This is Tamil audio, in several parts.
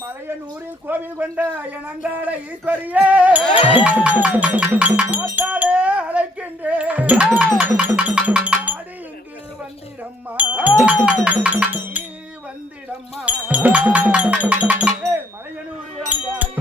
மலையனூரில் கோவில் கொண்ட எனங்காட ஈஸ்வரியே மாத்தாடே அழைக்கின்றேன் ஆடி இங்கு வந்திடம்மா நீ வந்திடம்மா மலையனூர் அங்காடி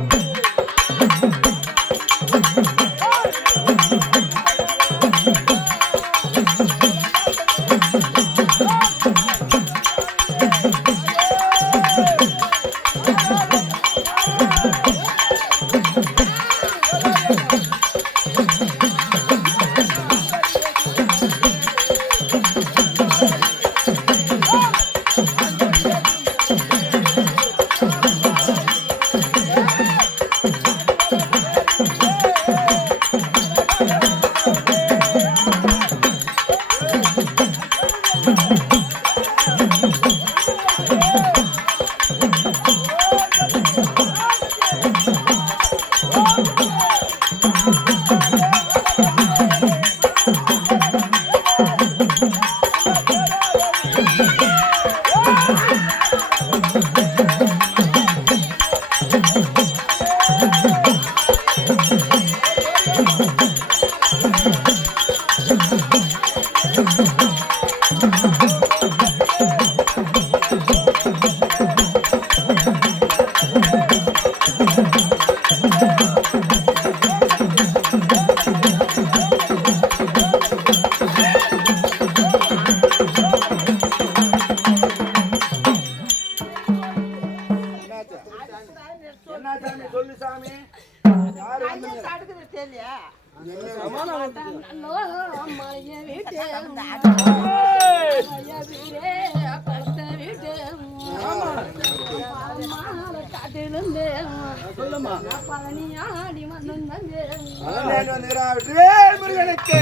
முருகனுக்கு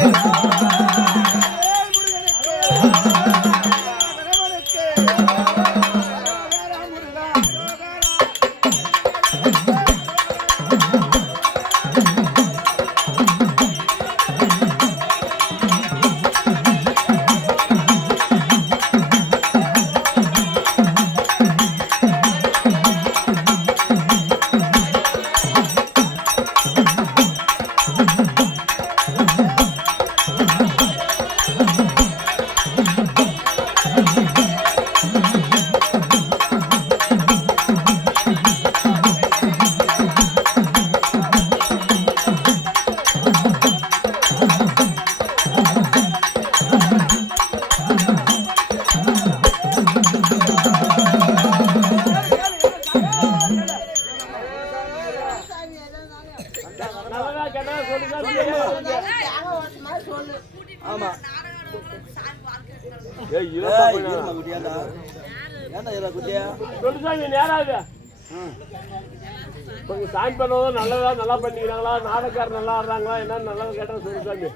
சாமி பண்ணுவதும் நல்லதா நல்லா பண்ணிக்கிறாங்களா நாடகார் நல்லா ஆடுறாங்களா என்னன்னு நல்லா கேட்டா சொல்லு சாமி.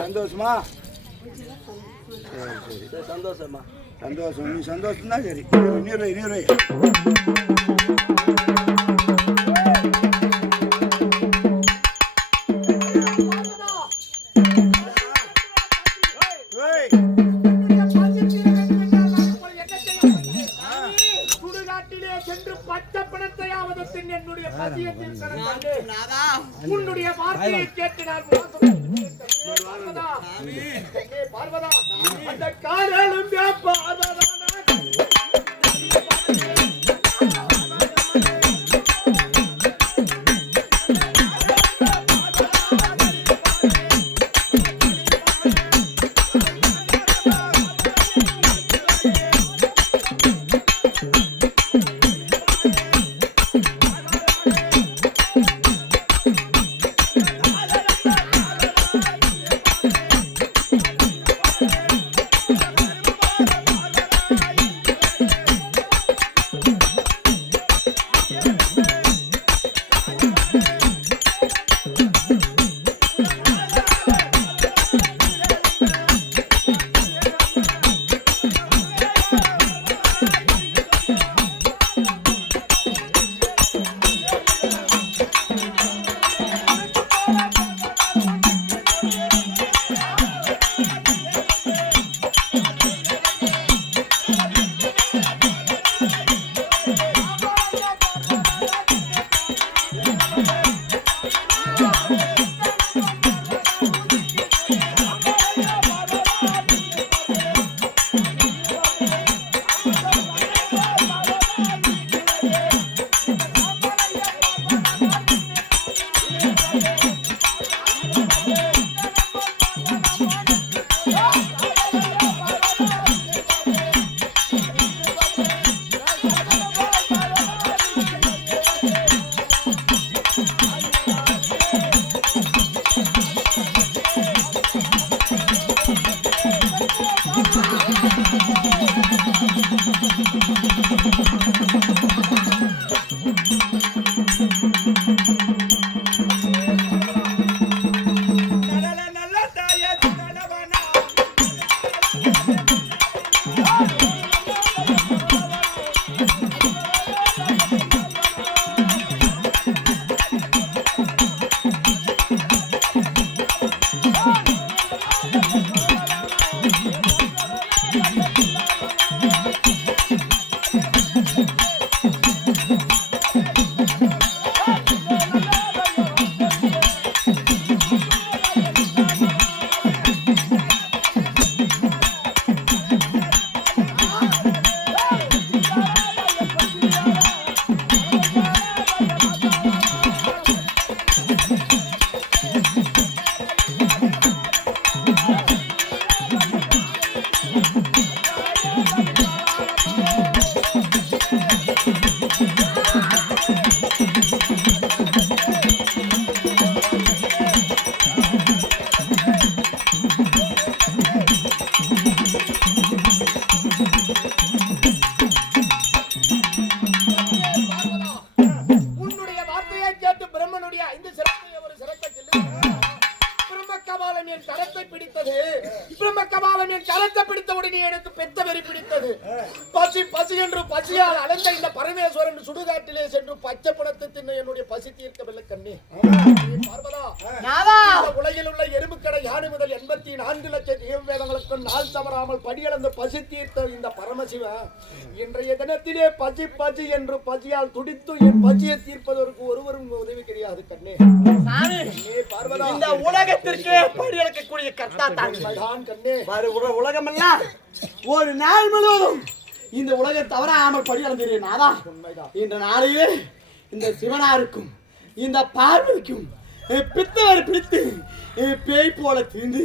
சந்தோஷமா சந்தோஷமா சந்தோஷம் நீ சந்தோஷம் தான் சரி. நீர் உன்னுடைய வார்த்தையை கேட்கிறார் பார்வதா அந்த காரணம் பசியால் அலைந்த இந்த பரமேஸ்வரன் சுடுகாட்டிலே சென்று பச்சை பழத்தை தின்ன என்னுடைய பசி தீர்க்கவில்லை கண்ணே. உலகில் உள்ள எறும்புக்கடை யானை முதல் 84 லட்சம் ஜீவவேதங்களுக்கு நாள் தவறாமல் படியளந்து பசி தீர்த்த இந்த பரமசிவன் இன்றைய தினத்திலே பசி பசி என்று பசியால் துடித்து என் பசியை தீர்ப்பதற்கு ஒருவரும் உதவி கிடையாது கண்ணே. பார்வதா, இந்த உலகத்திற்கே படியளக்கக்கூடிய கர்த்தா தான் கண்ணே. உலகமெல்லாம் ஒரு நாள் முழுவதும் இந்த உலகம் தவறாமல் படியளந்தீர்கள் நாதா. இந்த நாளையே இந்த சிவனாருக்கும் இந்த பார்வதிக்கும் பித்தவரை பிடித்து பேய் போல தீர்ந்து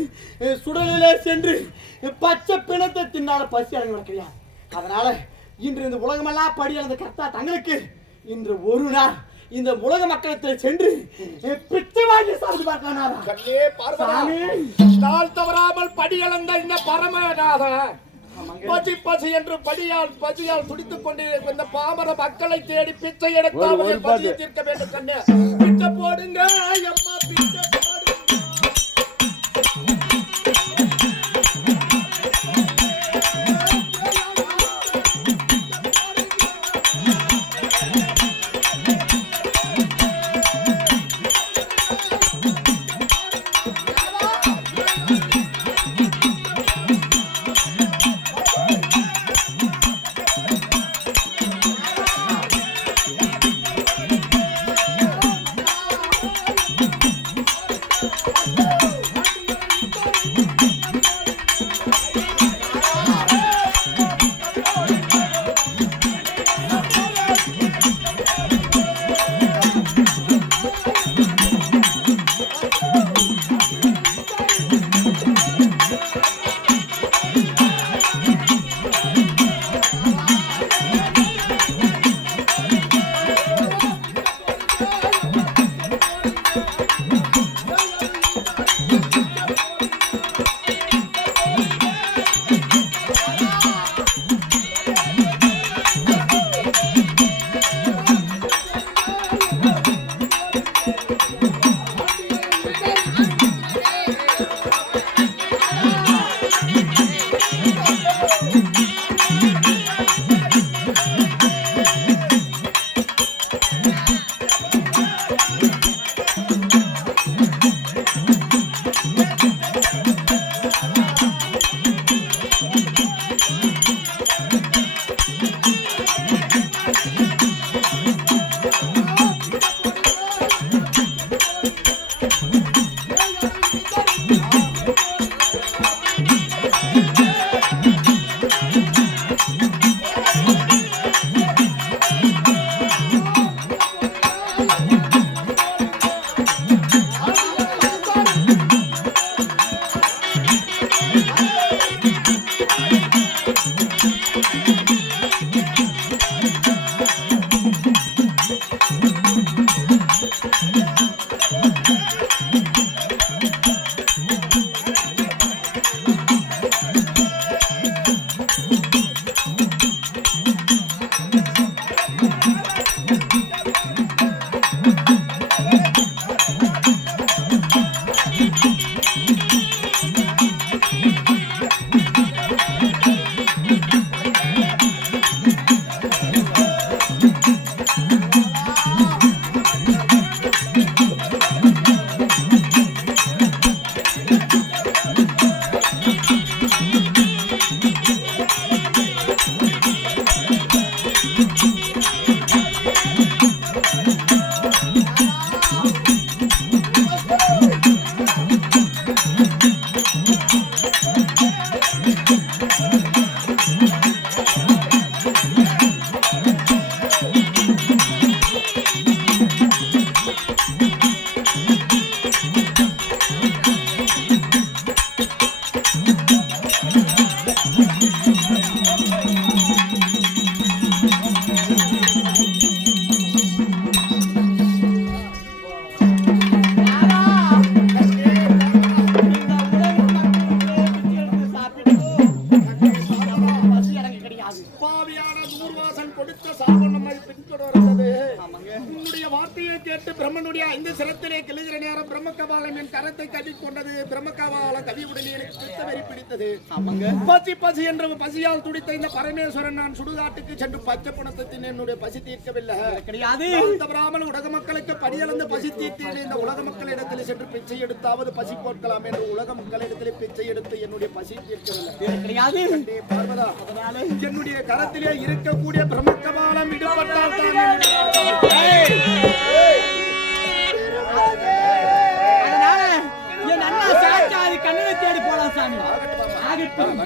சுடலிலே சென்று பச்சை பிணத்தை தின்னால பசி அடங்க கிடையாது. அதனால இன்று இந்த உலகமெல்லாம் படியளந்த கர்த்தா தங்களுக்கு இன்று ஒரு நாள் இந்த உலக மக்களத்தில் சென்று பிச்சை வாங்கி சாப்பிட்டு பார்க்கலாம். கண்ணே பார்வதி, நாள் தவறாமல் படியளந்த இந்த பரமநாத பசி பசி என்று பசியால் துடித்துக் கொண்டிருக்கும் இந்த பாமர மக்களை தேடி பிச்சை எடுக்காமல் பசியை தீர்க்க வேண்டும் கண்ணே. பிச்சை போடுங்க அம்மா, பிச்சை போடுங்க. தூர்வாசன் கொடுத்த சாபம் நம்மை பின்தொடர்ந்தது. உன்னுடைய வார்த்தையை கேட்டு பிரம்மனுடைய 5 சிரத்திலே கிளிகிற நேரம் பிரம்மகபாலம் என் கரத்தை கட்டிக் கொண்டது. பிரம்மகபாலம் கவியுடனே எனக்கு பித்த வெறி பிடித்தது. பசி பசி என்ற பசியால் துடித்த இந்த பரமேஸ்வரன் நான் சுடுகாட்டுக்கு சென்று பச்சை பணத்தின் என்னுடைய பசி தீர்க்கவில்லை கிடையாது. தவறாமல் உலக மக்களுக்கு படியளந்து பசி தீர்த்தேன். இந்த உலக மக்களிடத்தில் சென்று பிச்சை எடுத்தாவது பசி போட்கலாம் என்று உலக மக்களிடத்தில் பிச்சை எடுத்து என்னுடைய பசி தீர்க்கவில்லை கிடையாது. பார்வதா, என்னுடைய கரத்திலே இருக்கக்கூடிய பிரம்மகபாலம் விடுபட்டால் தான் அதனால என் அண்ணா சாச்சா அது கண்ணனை தேடி போலாம் சாமி. ஆகட்டும்.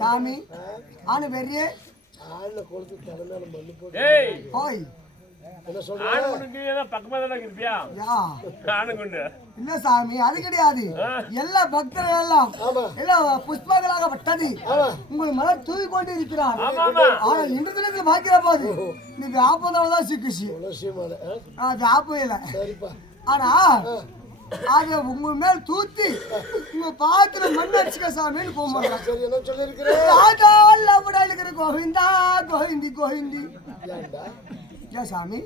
சாமி ஆன வெறியே ஆள்ல கொடுத்து தலைமையில மண்ணு போட்டு ஏய் ஓய் என்ன சொல்ற ஆணுக்கு ஏதோ பக்கமா தானே இருப்பியா யா ஆணுக்குண்டு இல்ல சாமி அது கிடையாது எல்லா பக்தர்கள் எல்லாம் ஆமா எல்லாம் புஷ்பங்களாக பட்டது உங்கள் மலர் தூவி கொண்டு இருக்கிறார் ஆமா ஆனால் இன்று தினத்தில் பாக்கிற போது நீ வியாபம் தான் சிக்கிச்சு துளசி மாலை வியாபம் இல்லை சரிப்பா ஆனா அது உங்க மேல் தூத்தி உங்க பாத்துல மண் அடிச்சுக்க சாமின்னு போக சரி என்ன சொல்லிருக்கிறேன் கோவிந்தா கோவிந்தி கோவிந்தி ஏன் சாமி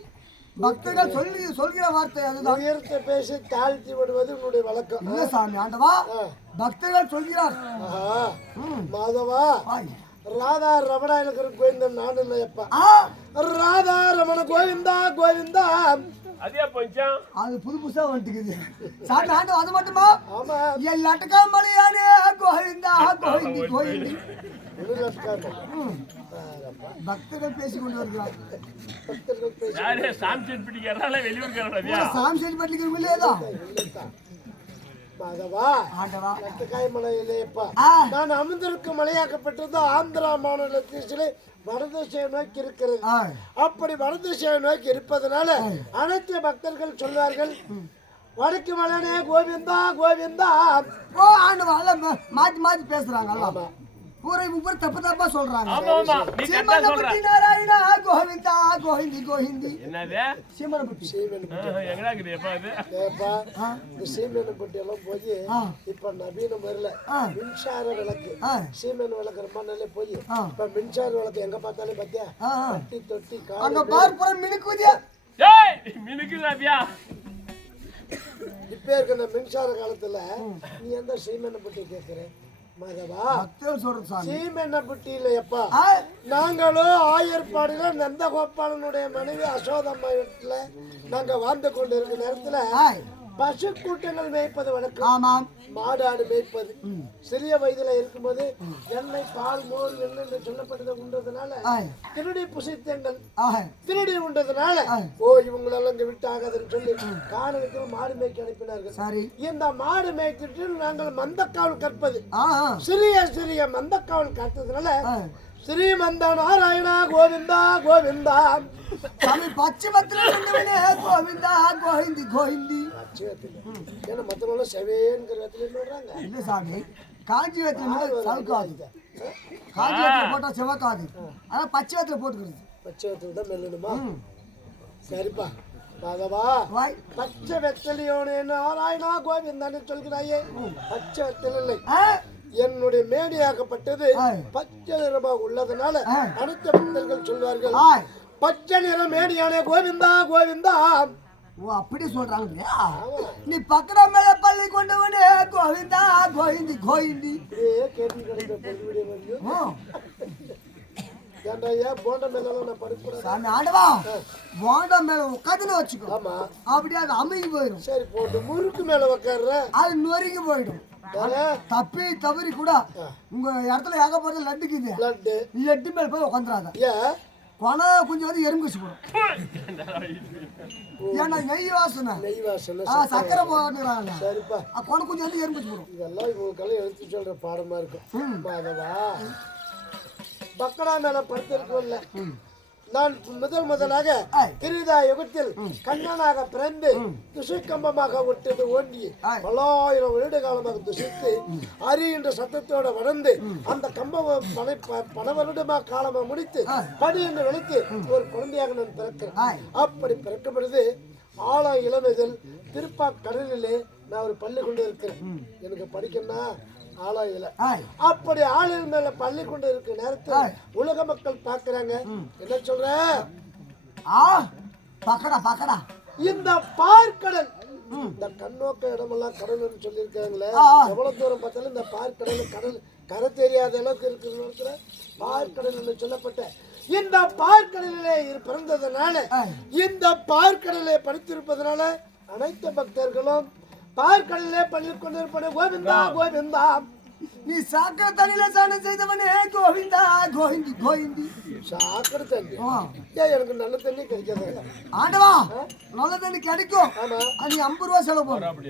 பக்தர்கள் சொல்கிற வார்த்தை அதுதான் உயர்த்த பேசி தாழ்த்தி விடுவது உன்னுடைய வழக்கம் இல்ல சாமி ஆண்டவா பக்தர்கள் சொல்கிறார் மாதவா ராதா ரமணா எனக்கு கோவிந்த நாடு இல்லையப்பா ராதா ரமண கோவிந்தா கோவிந்தா அதே கொஞ்சம் அது புதுசா வந்துக்குது சாமி ஆண்டவா அது மட்டுமா ஆமா எல்லாட்டுக்கா மலையானே கோவிந்தா கோவிந்தி கோவிந்தி பக்தர்கள் பேசிக் கொண்டு வருகிறார் யாரே சாம்சன் பிடிக்கிறால வெளியூர்காரடா சாம்சன் பட்டிக்கிறவங்க இல்லையா மாதவா ஆண்டவா கட்டக்காய் மலை இல்லையப்பா நான் அமர்ந்திருக்கும் மலையாக்கப்பட்டது ஆந்திரா மாநிலத்திலே வடதிசையை நோக்கி இருக்கிறது அப்படி வடதிசையை நோக்கி இருப்பதனால அனைத்து பக்தர்கள் சொல்வார்கள் வடக்கு மலையானே கோவிந்தா கோவிந்தா ஓ ஆண்டவா மாத்தி மாத்தி பேசுறாங்க பூரை முப்பது தப்பு தப்பா சொல்றாங்க சீமனப்பட்டி நாராயணா கோவிந்தா கோவிந்தி கோவிந்தி என்னது சீமனப்பட்டி எங்கடா இருக்குது எப்ப அது ஏப்பா இந்த சீமெண்ணப்பட்டி எல்லாம் போய் இப்ப நவீன முறையில மின்சார விளக்கு சீமெண்ண விளக்கு ரொம்ப நாளே போய் இப்ப மின்சார விளக்கு எங்க பார்த்தாலும் பாத்தியா தொட்டி தொட்டி அங்க பார்ப்புறம் மினுக்குதியா ஏய் மினுக்குதாபியா இப்ப இருக்கிற மின்சார காலத்துல நீ எந்த சீமெண்ணப்பட்டி கேக்குற மாதவா சீமெண்ணப்பட்டியில எப்பா நாங்களும் ஆயர்பாடுல நந்தகோபாலனுடைய மனைவி அசோதம்மா வீட்டுல நாங்க வாழ்ந்து கொண்டு இருக்கிற நேரத்துல பசு கூட்டங்கள் மேய்ப்பது வழக்கம் மாடாடு மேய்ப்பது சிறிய வயதுல இருக்கும்போது எண்ணெய் பால் மோல் என்று சொல்லப்பட்டது உண்டதுனால திருடி புசித்தங்கள் திருடி உண்டதுனால ஓ இவங்களெல்லாம் இங்க விட்டு ஆகாதுன்னு சொல்லி காரணத்தில் மாடு மேய்க்க அனுப்பினார்கள் இந்த மாடு மேய்ச்சிட்டு நாங்கள் மந்தக்காவல் கற்பது சிறிய சிறிய மந்தக்காவல் கற்பதுனால ஸ்ரீமந்த நாராயணா கோவிந்தா கோவிந்தா சாமி பச்சைமத்திலே கோவிந்தா கோவிந்தி கோவிந்தி ஏன்னா மத்தவங்க செவேங்கிற இடத்துல சொல்றாங்க இல்ல சாமி காஞ்சி வேத்துல சவுக்காது காஞ்சி வேத்துல போட்டா செவக்காது ஆனா பச்சை வேத்துல போட்டுக்கிறது பச்சை வேத்துல தான் மெல்லணுமா சரிப்பா மாதவா பச்சை வெத்தலையோனே நாராயணா கோவிந்தான்னு சொல்கிறாயே பச்சை வெத்தலை இல்லை என்னுடைய மேடியாக்கப்பட்டது பச்சை நிறமாக உள்ளதனால அனைத்து பக்தர்கள் சொல்வார்கள் பச்சை நிற மேடியானே கோவிந்தா கோவிந்தா ஓ அப்படி சொல்றாங்க இல்லையா நீ பக்கட மேல பள்ளி கொண்டவனே கோவிந்தா கோவிந்தி கோவிந்தி கேள்வி கிடைக்கிற பொது வீடியோ வந்து ஏன்டா போண்ட மேல நான் படுக்கிறேன் சாமி ஆண்டவா போண்ட மேல உட்காந்துன்னு வச்சுக்கோ ஆமா அப்படியே அது அமுங்கி போயிடும் சரி போட்டு முறுக்கு மேல உட்கார்ற அது நொறுங்கி போயிடும் தப்பி தவறி கூட உங்க இடத்துல ஏகப்பட்ட லட்டுக்குது லட்டு மேல போய் உட்காந்துறாத கொனை கொஞ்சம் வந்து எறும்பு கசி போடும் ஏன்னா நெய் வாசனை சக்கரை போடுறாங்க சரிப்பா கொனை கொஞ்சம் வந்து எறும்பு போடும் இதெல்லாம் இவங்களுக்கெல்லாம் எடுத்து சொல்ற பாடமா இருக்கும் மாதவா பக்கடா மேல படுத்திருக்கோம்ல நான் முதலாக ஆய். திரிதா யுகத்தில் கண்ணனாக பிறந்து துஷிக்கம்பமாக விட்டது ஓண்டி பல்லாயிரம் வருட காலமாக துஷித்து அரி என்ற சத்தத்தோட வளர்ந்து அந்த கம்பம் பல வருடமா காலமாக முடித்து படி என்று விளைத்து ஒரு குழந்தையாக நான் பிறக்கிறேன். அப்படி பிறக்கப்படுது ஆழ இளமைகள் திருப்பாக்கடலிலே நான் ஒரு பள்ளி கொண்டு இருக்கிறேன். எனக்கு படிக்கணும்னா ஆளாயில அப்படி ஆளில் மேல பள்ளி கொண்டு இருக்க நேரத்தில் உலக மக்கள் பாக்குறாங்க. என்ன சொல்ற? இந்த பார்க்கடல், இந்த கண்ணோக்க இடமெல்லாம் கடல்னு சொல்லி இருக்காங்களே, எவ்வளவு தூரம் பார்த்தாலும் இந்த பார்க்கடல் கடல் கரை தெரியாத அளவுக்கு இருக்கிற பார்க்கடல் என்று சொல்லப்பட்ட இந்த பார்க்கடலிலே பிறந்ததுனால, இந்த பார்க்கடலை படித்திருப்பதனால அனைத்து பக்தர்களும் பார்க்கடலே பள்ளி கொண்டிருப்பது கோவிந்தா கோவிந்தா. நீ சாக்கடை தண்ணியில ஸ்நானம் செய்தவனே கோவிந்தா கோவிந்தி கோவிந்தி. சாக்கடை தண்ணி ஏன் எனக்கு நல்ல தண்ணி கிடைக்காது? ஆண்டவா, நல்ல தண்ணி கிடைக்கும். அது 50 ரூபா செலவு போடும்.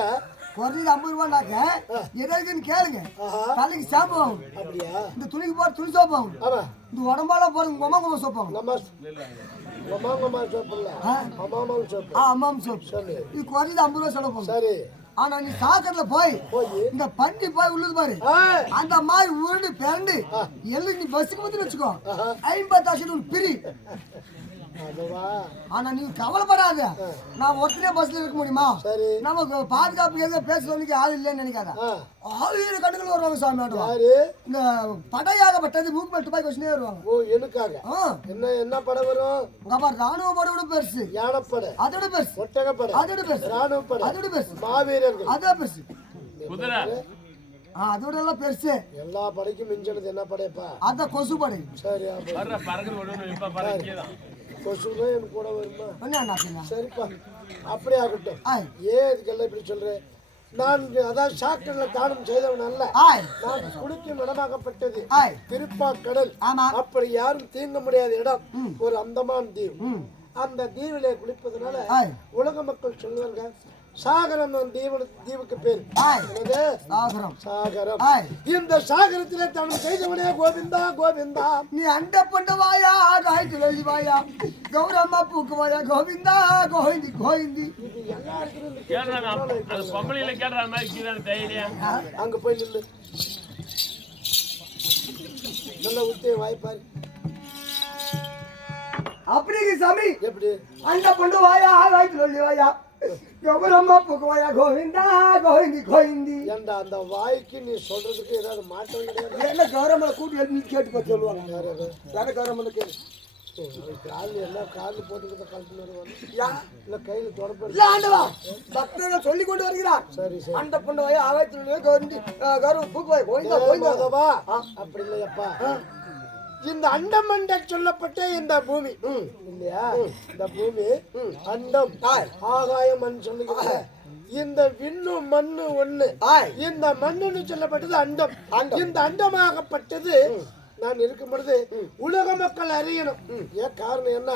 ஏன் குறைஞ்சது 50 ரூபாய்னாக்க எதாச்சுன்னு கேளுங்க. தலைக்கு ஷாம்பு ஆகும், அப்படியா? இந்த துணிக்கு போற துணி சோப்பு ஆகும், இந்த உடம்பால போறது கொமா சோப்பு ஆகும். அம்மாம் சோப்பு. இது குறைஞ்சது 50 ரூபா செலவு போகும். சரி. ஆனா நீ சாக்கடையில போய் இந்த பண்டி போய் உள்ளது பாரு, அந்த மாதிரி உருண்டு பிறண்டு எல்லாம் நீ பஸ்ஸுக்கு வந்து வச்சுக்கோ, 50,000 பிரி. ஆனா நீ கவலைப்படாத, நான் ஒருத்தனே பஸ்ல இருக்க முடியுமா? நமக்கு பாதுகாப்பு எதுவும் பேசுறவனுக்கு ஆள் இல்லைன்னு நினைக்காத. 1000 கண்டுகள் வருவாங்க சாமி. இந்த படையாகப்பட்டது மூவ்மெண்ட் பாய் வச்சுனே வருவாங்க. ஓ, எனக்காக என்ன படம் வரும்? ராணுவ படையோட பெருசு, யானைப்படை அதோட பெருசு, ஒட்டகப்படை அதோட பெருசு, ராணுவ படை அதோட பெருசு, மாவீரர்கள் அதோட பெருசு, குதிரை அதோட எல்லாம் பெருசு. எல்லா படைக்கும் மிஞ்சனது என்ன படைப்பா? அத கொசு படை. சரி, பறக்குது கொசுதான் எனக்கு கூட வருமா? சரிப்பா, அப்படியே ஆகட்டும். ஏன் இதுக்கெல்லாம் இப்படி சொல்றேன்? நான் அதான் சாக்கடல தானம் செய்தவன் அல்ல, நான் குளிக்கும் இடமாகப்பட்டது திருப்பாக்கடல். அப்படி யாரும் தீங்க முடியாத இடம் ஒரு அந்தமான் தீவு. அந்த தீவிலே குளிப்பதனால உலக மக்கள் சொல்லுவாங்க சாகரம். தீவுக்கு பேர் சாகரம். இந்த சாகரத்திலே தானம் செய்தவனே கோவிந்தா கோவிந்தா. நீ அண்ட பண்ட வாயா காய்ச்சி வாயா கௌரம்மா பூக்கு வாயா கோவிந்தா கோவிந்தி கோவிந்தி. இது எல்லாருக்கும் அங்க போய் நில்லு, நல்ல உத்தே வாய்ப்பாரு. அப்படிங்க சாமி. எப்படி? அண்ட பண்ட வாயா காய்ச்சி வாயா கௌரம்மா பூக்கு வாயா கோவிந்தா கோவிந்தி கோவிந்தி. ஏண்டா அந்த வாய்க்கு நீ சொல்றதுக்கு ஏதாவது மாற்றம் கிடையாது? என்ன கௌரம்ம கூட்டி நீ கேட்டு பார்த்து சொல்லுவாங்க. யார கௌரம்ம கேளு. காலு எல்லாம் காலு போட்டுக்கிட்ட கழுத்து வருவாங்க, இல்ல கையில தொடப்ப. ஆண்டவா, பக்தர்கள் சொல்லி கொண்டு வருகிறார். சரி சரி. அண்ட பண்ட வாயா ஆகாயத்துல கோவிந்தி கௌரவ பூக்கு வாயா கோவிந்தா கோவிந்தா. அப்படி இல்லையப்பா, இந்த அண்டமண்ட சொல்லப்பட்ட இந்த பூமி இல்லையா, இந்த பூமி அண்டம் ஆகாயம் சொல்லுங்க. இந்த விண்ணு மண்ணு ஒண்ணு, இந்த மண்ணுன்னு சொல்லப்பட்டது அண்டம். இந்த அண்டமாகப்பட்டது நான் இருக்கும் பொழுது உலக மக்கள் அறியணும். ஏன் காரணம் என்ன?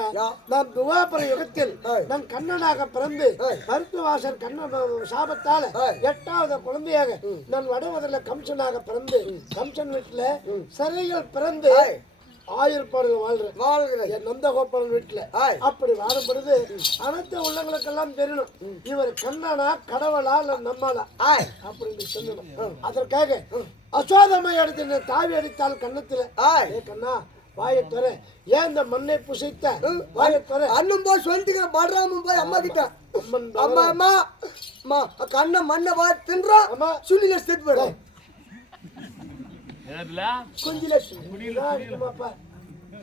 நான் துவாபர யுகத்தில் நான் கண்ணனாக பிறந்து மருத்துவாசர் கண்ண சாபத்தால 8வது குழந்தையாக நான் வடவதில் கம்சனாக பிறந்து கம்சன் வீட்டுல சிறைகள் பிறந்து 1000 பாடல்கள் வாழ்கிறேன் என் நந்தகோபாலன் வீட்டுல. அப்படி வாழும் பொழுது அனைத்து உள்ளங்களுக்கெல்லாம் தெரியணும் இவர் கண்ணனா கடவுளா இல்ல நம்மளா அப்படின்னு சொல்லணும். அதற்காக அசோதமை எடுத்து தாவி அடித்தால் கண்ணத்துல, கண்ணா வாயை துற, ஏன் இந்த மண்ணை புசைத்த வாயை துற அண்ணும் போய் சொல்லிட்டு படுறாம போய் அம்மா கிட்ட, அம்மா அம்மா அம்மா கண்ண மண்ணை வா தின்றா சுள்ளில சேர்த்து போயிடும்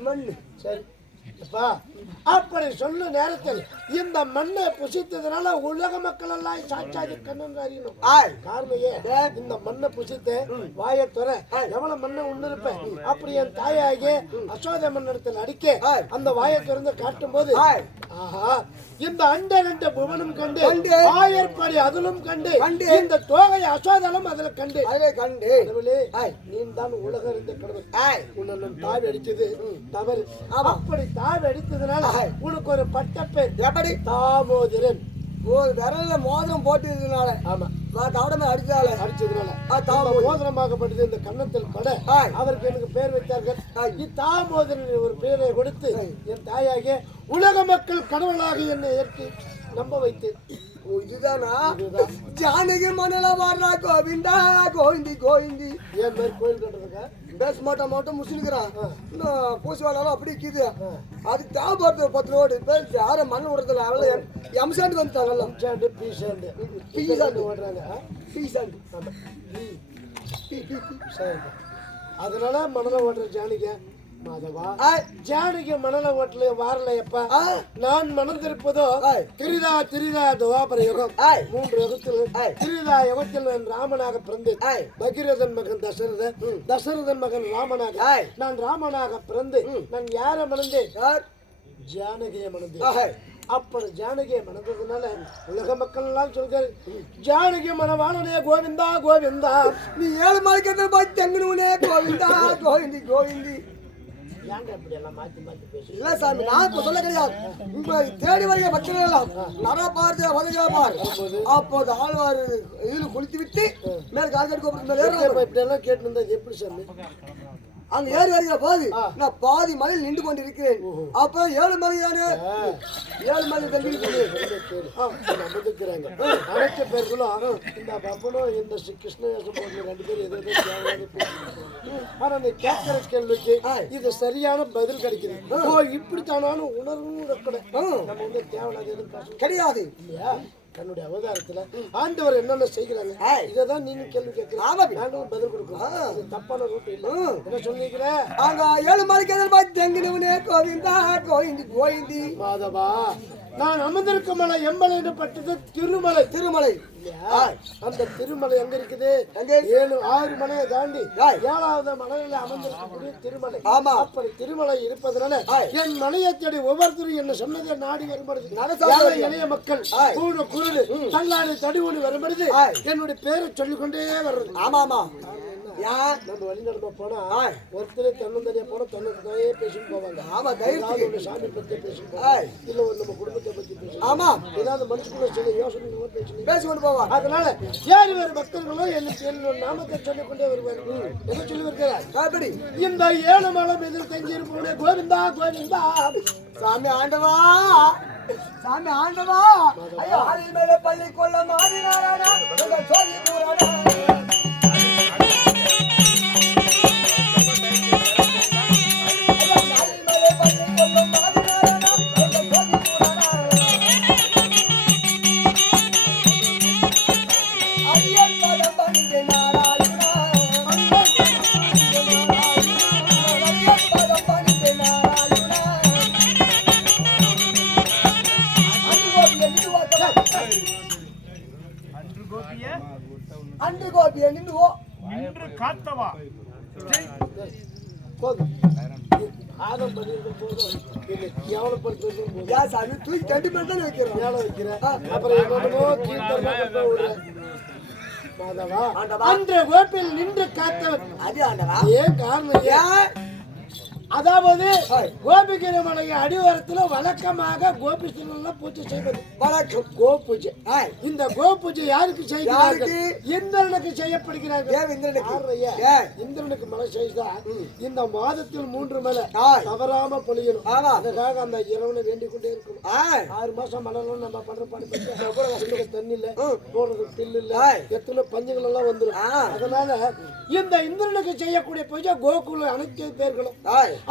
மண்ணு. சரி அப்படி சொன்ன நேரத்தில் இந்த மண்ணை புசித்ததுனால உலக மக்கள் எல்லாம் சாட்சாதி கண்ணன் அறியணும். காரணம் இந்த மண்ணை புசித்து வாயை துற எவ்வளவு மண்ணை உண்டு இருப்பேன். அப்படி என் தாயாகி அசோத மன்னத்தில் அடிக்க அந்த வாயை திறந்து காட்டும் போது ஆஹா இந்த அண்ட ரெண்டு புவனும் கண்டு ஆயர்படி அதிலும் கண்டு இந்த தோகை அசோதலும் அதுல கண்டு நீ தான் உலக இருந்த கடவுள் உன்னை தாவி அடிச்சது தவறு. அப்படி தாவி அடித்ததுனால உனக்கு ஒரு பட்ட பேர் எப்படி தாமோதரன். ஒரு விரல்ல மோதிரம் போட்டு இருந்தனால ஆமா கவடமே அடிச்சதுனால மோதிரமாகப்பட்டது இந்த கன்னத்தில் பட அதற்கு எனக்கு பேர் வைத்தார்கள். இத்தாமோதரன் ஒரு பேரை கொடுத்து என் தாயாகிய உலக மக்கள் கடவுளாக என்னை ஏற்று நம்ப வைத்து இதுதானா ஜானகி மணல வாடா கோவிந்தா கோவிந்தி கோவிந்தி என் பேர் கோயில் கட்டுறதுக்கா பேச மாட்டோம் முஸ்லிக்கிறான் பூசி வாழாலும் அப்படி இருக்குது அதுக்கு தேவைப்படுறது 10 ரோடு பேர் யாரும் மண் விடுறதுல அவ்வளோ எம்சாண்டு வந்துட்டாங்கல்ல எம்சாண்டு பீசாண்டு பீசாண்டு ஓடுறாங்க பீசாண்டு அதனால மணல ஓட்டுற ஜானிக்க மாதவா ஜானகி மணல ஓட்டல வாரலையப்பா நான் மணந்திருப்பதோ திரிதா துவாபர யுகம் 3 யுகத்தில் திரிதா யுகத்தில் நான் ராமனாக பிறந்தேன். பகீரதன் மகன் தசரதன் மகன் ராமனாக நான் ராமனாக பிறந்து நான் யார மணந்தேன்? ஜானகியை மணந்தேன். அப்படி ஜானகியை மணந்ததுனால உலக மக்கள் எல்லாம் சொல்கிறார் ஜானகி மணவாளனே கோவிந்தா கோவிந்தா நீ 7 மலைக்கத்தில் போய் தெங்கணுனே கோவிந்தா கோவிந்தி கோவிந்தி. இல்ல சாமி நான் இப்ப சொல்ல கிடையாது. உங்க தேடி வருகிற பக்தர்கள் எல்லாம் நர பார்த்து வதஜாபார் அப்போது ஆழ்வார் இதில் குளித்து விட்டு மேல கால்கட்டு கோபுரத்தில் இப்படி எல்லாம் கேட்டு இருந்தா எப்படி சாமி அங்க ஏறி வருகிற போது நான் பாதி மலையில் நின்று கொண்டு இருக்கிறேன். அப்ப 7 மலை தானே 7 மலை தங்கிருக்கிறாங்க. அனைத்து பேர்களும் இந்த பப்பனும் இந்த கிருஷ்ணவேசம் போன்ற 2 பேர் ஏதோ ஆனா அந்த கேட்கிற கேள்விக்கு இது சரியான பதில் கிடைக்குது. ஓ இப்படித்தானாலும் உணர்வும் நம்ம வந்து தேவையில்லாத எதுவும் கிடையாது இல்லையா? தன்னுடைய அவதாரத்துல ஆண்டவர் என்னென்ன செய்கிறாங்க இதான் நீங்க கேள்வி கேட்கிறீங்க. நாங்களும் பதில் கொடுக்கலாம். தப்பான ரூட் இல்ல. என்ன சொன்னீங்க? அங்க 7 மலைக்கு எதிர்பார்த்து தெங்கினவனே கோவிந்தா கோவிந்தி கோவிந்தி மாதவா நான் அமர்ந்திருக்கும் மலை எம்பலை பட்டது திருமலை அந்த திருமலை எங்க இருக்குது? 6 மலையை தாண்டி 7வது மலையில அமர்ந்திருக்கக்கூடிய திருமலை. ஆமா அப்படி திருமலை இருப்பதனால என் மலையை தேடி ஒவ்வொருத்தரும் என்ன சொன்னதை நாடி வரும்படுது இளைய மக்கள் கூடு குருடு தள்ளாடு தடிவுடு வரும்படுது என்னுடைய பேரை சொல்லிக்கொண்டே வர்றது. ஆமா ஆமா நம்ம வழி நடந்து போனா ஒருத்தர் தன்னந்தனியா போனா தன்னையே பேசிட்டு போவாங்க. ஆமா தைரியத்துக்கு சாமி பத்தி பேசிட்டு போவாங்க. இல்ல நம்ம குடும்பத்தை பத்தி பேசுவாங்க. ஆமா ஏதாவது மனுஷனுக்குள்ள சில யோசனை பேசிக்கொண்டு போவாங்க. அதனால யார் வேறு பக்தர்களும் என்னோட நாமத்தை சொல்லிக்கொண்டே வருவாங்க. என்ன சொல்லி வருகிறார்? இந்த 7 மலை மீது தங்கி இருப்பவனே கோவிந்தா கோவிந்தா சாமி ஆண்டவா சாமி ஆண்டவா ஐயோ ஆளில் மேலே பள்ளி கொள்ள மாறினாரா சொல்லி போறாரா அன்று கோபிய நின்றுவோ நின்று காத்தவா போதும் ஆதம் பண்ணிருக்க போதும் கேவலப்படுத்துறது போதும். சாமி தூக்கி கண்டிப்பாக தான் வைக்கிறோம் மேல வைக்கிறேன். அப்புறம் என்னமோ கீழ்த்தரமா மாதவா அன்று கோபியில் நின்று காத்தவன் அது ஆண்டவா ஏன் காரணம்? அதாவது கோபிகிரி மலைய அடிவாரத்துல வழக்கமாக கோபிஸ்தலம் பூஜை செய்வது வழக்கம். கோ பூஜை. இந்த கோ பூஜை யாருக்கு செய்கிறார்கள்? இந்திரனுக்கு செய்யப்படுகிறார்கள். இந்திரனுக்கு மழை செய்தா இந்த மாதத்தில் 3 மலை தவறாம பொழியணும். அதுக்காக அந்த இரவனை வேண்டிக் கொண்டே இருக்கணும். 6 மாசம் மழைலாம் நம்ம பண்ற பணி தண்ணி இல்ல, போடுறதுக்கு பில்லு இல்ல, எத்தனை பஞ்சுகள் எல்லாம் வந்துடும். அதனால இந்த இந்திரனுக்கு செய்யக்கூடிய பூஜை கோகுல அனைத்து பேர்களும்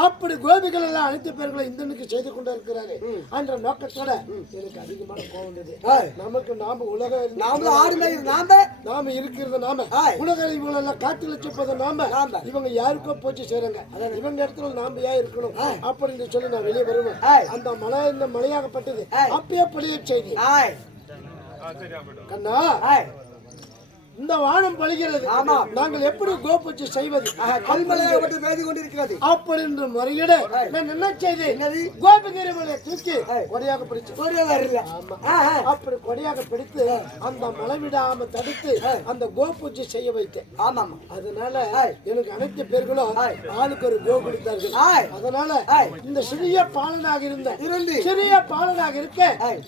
அப்படி கோபிகள் எல்லாம் அனைத்து பேர்களும் இந்திரனுக்கு செய்து கொண்டு இருக்கிறாரு என்ற நோக்கத்தோட எனக்கு அதிகமான கோபம் வந்தது. நமக்கு நாம உலக நாம இருக்கிறது நாம உலக இவங்க எல்லாம் காட்டுல செப்பது நாம இவங்க யாருக்கோ போச்சு செய்றாங்க. இவங்க இடத்துல நாம ஏன் இருக்கணும் அப்படின்னு சொல்லி நான் வெளியே வருவேன். அந்த மலை இந்த மலையாகப்பட்டது அப்பயே பொழிய செய்தி கண்ணா இந்த வானம் பழிகிறது. ஆமா. நாங்கள் எப்படி கோபூஜை செய்வது? கல்மலையாகப்பட்டு பேசி கொண்டிருக்கிறது. அப்படின்ற முறையிட நான் என்ன செய்தேன்? கோபகிரி மலையை தூக்கி கொடையாக பிடிச்சு அப்படி கொடையாக பிடித்து அந்த மழை விடாம தடுத்து அந்த கோபூஜை செய்ய வைத்தேன். ஆமா. அதனால எனக்கு அனைத்து பேர்களும் ஆளுக்கு ஒரு கோ கொடுத்தார்கள். அதனால இந்த சிறிய பாலனாக சிறிய பாலனாக இருக்க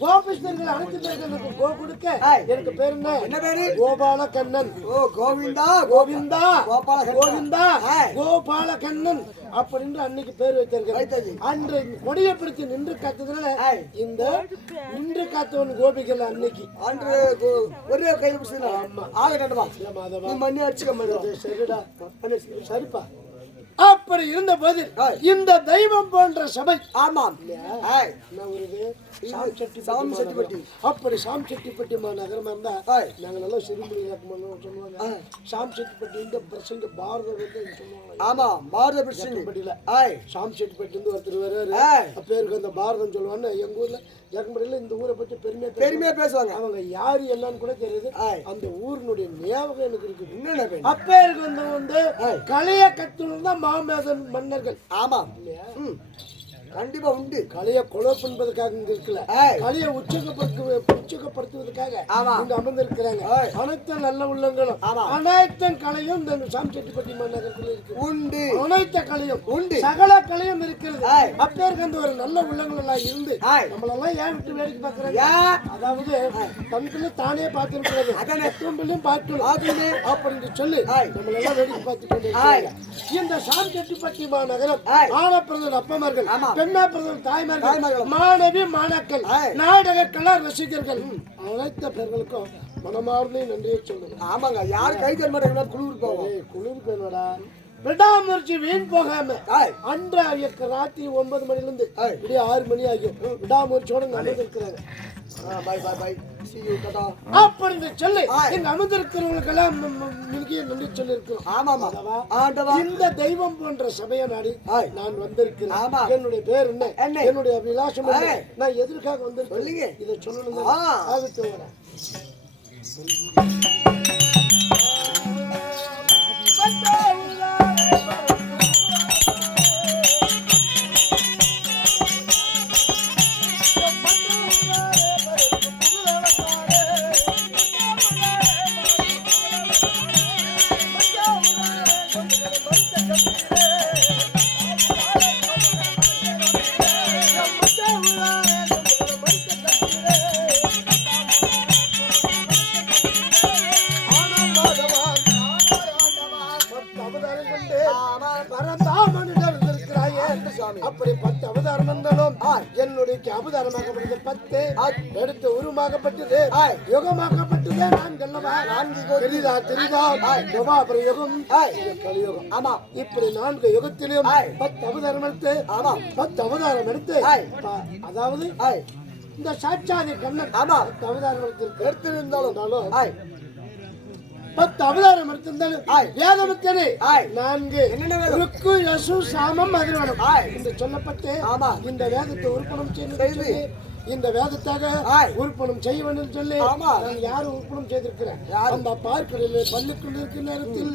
கோபிஸ்தர்கள் அனைத்து பேர்கள் எனக்கு கோ கொடுக்க எனக்கு பேர் என்ன பேரு? கோபால கண்ணன். ஓ கோவிந்தா கோவிந்தா கோவிந்தா கோபால கண்ணன் அப்படின்னு அன்னைக்கு பேர் வைத்தார்கள். அன்று கொடியை பிடித்து நின்று காத்ததுனால இந்த நின்று காத்தவன் கோபிகள் அன்னைக்கு அன்று ஒரே கையில் பிடிச்சா ஆள கண்டவா நீ மண்ணி அடிச்சுக்க. சரிடா சரிப்பா. அப்படி இருந்த போது இந்த தெய்வம் போன்ற சபை. ஆமாம். சாம் செட்டிப்பட்டி. அப்படி சாம் செட்டிப்பட்டி நகரமா இருந்தா நாங்க நல்லா சிறுமொழி சொல்லுவாங்க. சாம் செட்டிப்பட்டி இந்த பிரசங்க பாரத சொல்லுவாங்க. ஆமா பாரத பிரசங்கப்பட்டியில சாம் செட்டிப்பட்டி இருந்து ஒருத்தர் வர்றாரு. பேருக்கு அந்த பாரதம் சொல்லுவாங்க. எங்க ஊர்ல ஜெகம்படியில இந்த ஊரை பத்தி பெருமையா பேசுவாங்க. அவங்க யாரு என்னன்னு கூட தெரியுது. அந்த ஊரினுடைய ஞாபகம் எனக்கு இருக்குது. அப்பேருக்கு வந்து கலைய கத்துணும் தான் மாமேதன் மன்னர்கள். ஆமா கண்டிப்பா உண்டு. கலையை கொலை பண்ணுவதற்காக இங்க இருக்கல, கலையை உச்சகப்படுத்துவதற்காக இங்க அமர்ந்திருக்கிறாங்க. அனைத்து நல்ல உள்ளங்களும் அனைத்து கலையும் இந்த சாம் செட்டிப்பட்டி மாநகரத்தில் இருக்கு. உண்டு அனைத்து கலையும் உண்டு, சகல கலையும் இருக்கிறது. அப்பேருக்கு அந்த ஒரு நல்ல உள்ளங்கள் எல்லாம் இருந்து நம்மளெல்லாம் ஏன் விட்டு வேடிக்கை பார்க்கறாங்க? அதாவது தனக்குள்ள தானே பார்த்திருக்கிறது, மற்றவங்களையும் பார்க்கணும் அப்படின்னு சொல்லி நம்மளெல்லாம் வேடிக்கை பார்த்து கொண்டு இந்த சாம் செட்டிப்பட்டி மாநகரம் ஆனப்பிரதர் அப்பமார்கள், பெண்ணா பிரதர் தாய்மார்கள், மாணவி மாணாக்கள், நாடக கலா ரசிகர்கள் அனைத்து பேர்களுக்கும் மனமார்ந்த நன்றியை சொல்லுங்க. ஆமாங்க. யாரும் கை தர மாட்டாங்க. குளிர் போவோம். குளிர் போனடா விடாமுயற்சி வீண் போகாம அன்று ராத்திரி 9 மணிலிருந்து இப்படி 6 மணி ஆகும் விடாமுயற்சியோட நடந்து இருக்கிறாங்க. அப்படின்னு சொல்லி எங்க அமர்ந்திருக்கிறவங்களுக்கெல்லாம் நன்றி சொல்லி இருக்கிறோம். இந்த தெய்வம் போன்ற சபையை நாடி நான் வந்திருக்கிறேன். என்னுடைய பேர் என்ன, என்னுடைய அபிலாஷம் என்ன, நான் எதற்காக வந்திருக்கேன் இதை சொல்லணும். அப்படி 10 அவதாரம் வந்தாலும் என்னுடைய அவதாரமாகப்பட்டது 10 எடுத்து உருவமாகப்பட்டது யுகமாகப்பட்டது 4 அல்லவா? 4 தெரியுதா? யுகாபுர யுகம், கலியுகம். ஆமா, இப்படி 4 யுகத்திலும் 10 அவதாரம் எடுத்து 10 அவதாரம் எடுத்து அதாவது இந்த சாட்சாதி கண்ணன் 10 அவதாரம் எடுத்திருந்தாலும் 10 அவதாரம் எடுத்திருந்தாலும் வேதமுத்தனே 4 ருக்கு யசு சாமம் அதிர்வனம் என்று சொல்லப்பட்டு இந்த வேதத்தை உருப்பணம் செய்து இந்த வேதத்தாக உருப்பணம் செய்ய வேண்டும் சொல்லி நான் யாரும் உருப்பணம் செய்திருக்கிறேன். அந்த பார்க்கடலில் பள்ளிக்குள் இருக்கிற நேரத்தில்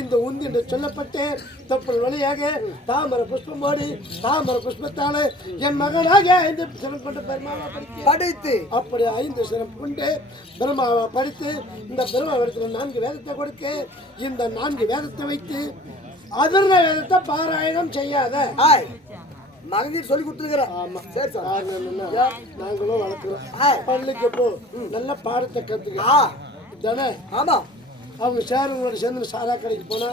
இந்த உந்தி என்று சொல்லப்பட்டு தப்பல் வழியாக தாமர புஷ்பமோடி தாமர புஷ்பத்தால என் மகனாக 5 சிரம் கொண்ட பெருமாவை படித்து அப்படி 5 சிரம் கொண்டு பெருமாவை படித்து இந்த பெருமாவிடத்தில் 4 வேதத்தை கொடுக்க இந்த 4 வேதத்தை வைத்து அதிர்ந்த வேதத்தை பாராயணம் செய்யாத மகன் சொல்லி கொடுத்துருக்கிறேன். நாங்களும் வளர்க்கிறோம். பள்ளிக்கு போ, நல்ல பாடத்தை கத்துக்க தானே. ஆமா, அவங்க சேரங்களோட சேர்ந்து சாரா கடைக்கு போனா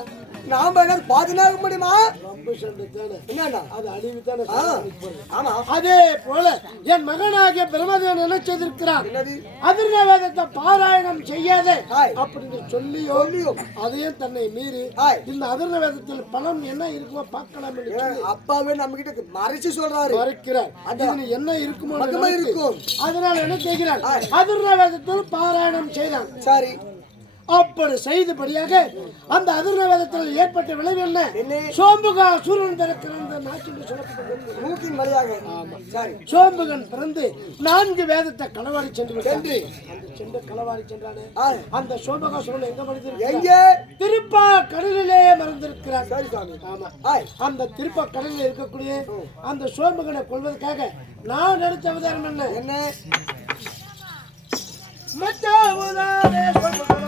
நாம என்ன பாதுகாக்க முடியுமா? ரொம்ப சண்டை தானே. என்னன்னா அது அழிவு தானே. ஆமா, அதே போல என் மகனாகிய பிரம்மதேவன் என்ன செய்திருக்கிறான்? அதிர்ந்த வேதத்தை பாராயணம் செய்யாத அப்படின்னு சொல்லியோ அதையும் தன்னை மீறி இந்த அதிர்ந்த வேதத்தில் பலன் என்ன இருக்குமோ பார்க்கலாம். அப்பாவே நம்ம கிட்ட மறைச்சு சொல்றாரு, மறைக்கிறார். அது என்ன இருக்குமோ இருக்கும். அதனால என்ன செய்கிறார்? அதிர்ந்த வேதத்தில் பாராயணம் செய்தான். சரி, அப்படி செய்தபடியாக அந்த அதிர்ண வேதத்தில் ஏற்பட்ட விளைவு என்ன? சோம்புகா சூரியன் பிறக்கிற நாட்டில் சொல்லப்பட்டது மூக்கின் மலையாக. சரி. சோம்புகன் பிறந்து 4 வேதத்தை களவாடி சென்று அந்த சென்று களவாடி சென்றானே அந்த சோம்பகா சூரியன் எங்க மறைந்திருக்கிறார்? எங்கே? திருப்பா கடலிலே மறைந்திருக்கிறார். சரி சாமி. ஆமா. அந்த திருப்பா கடலில் இருக்கக்கூடிய அந்த சோம்பகனை கொள்வதற்காக நான் எடுத்த அவதாரம் என்ன? மச்சாவுதானே சோம்பகன்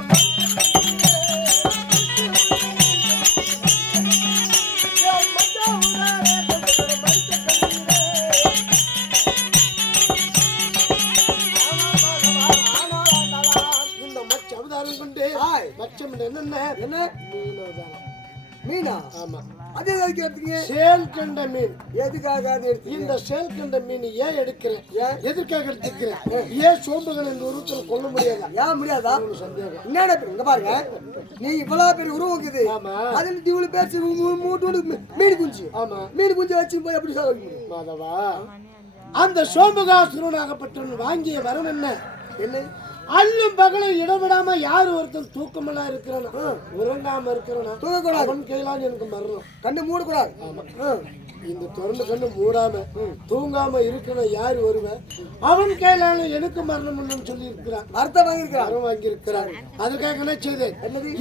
என்ன? மீனா? ஆமா. அது எதுக்கு எடுத்தீங்க? சேல் கண்ட மீன். எதுக்காக அது எடுத்தீங்க? இந்த சேல் கண்ட மீன் ஏன் எடுக்கிறேன்? எதற்காக எடுத்துக்கிறேன்? ஏன் சோம்புகள் இந்த உருவத்தில் கொள்ள முடியாதா? ஏன் முடியாதா? சந்தேகம். என்னடா இங்க பாருங்க, நீ இவ்வளவு பெரிய உருவம் இருக்குது. ஆமா. அதுல இவ்வளவு பேச்சு மூட்டு மீன் குஞ்சு. ஆமா. மீன் குஞ்சு வச்சு போய் எப்படி சாக முடியும்? மாதவா, அந்த சோம்பகாசுரனாகப்பட்டவன் வாங்கிய வரம் என்ன? என்ன? அல்லும் பகலும் இடவிடாம யாரு ஒருத்தன் தூக்கமெல்லாம் இருக்கிறானா, உறங்காம இருக்கிறானா, தூங்கக்கூடாது. அவன் கையிலான்னு எனக்கு மரணம். கண்ணு மூடக்கூடாது. ஆமா. இந்த திறந்து கண்ணு மூடாம தூங்காம இருக்கணும் யாரு வருவேன், அவன் கையிலான எனக்கு மரணம் சொல்லி இருக்கிறான். அர்த்தம் வாங்கியிருக்கிறான். வரம் வாங்கியிருக்கிறான். அதுக்காக என்ன செய்தேன்?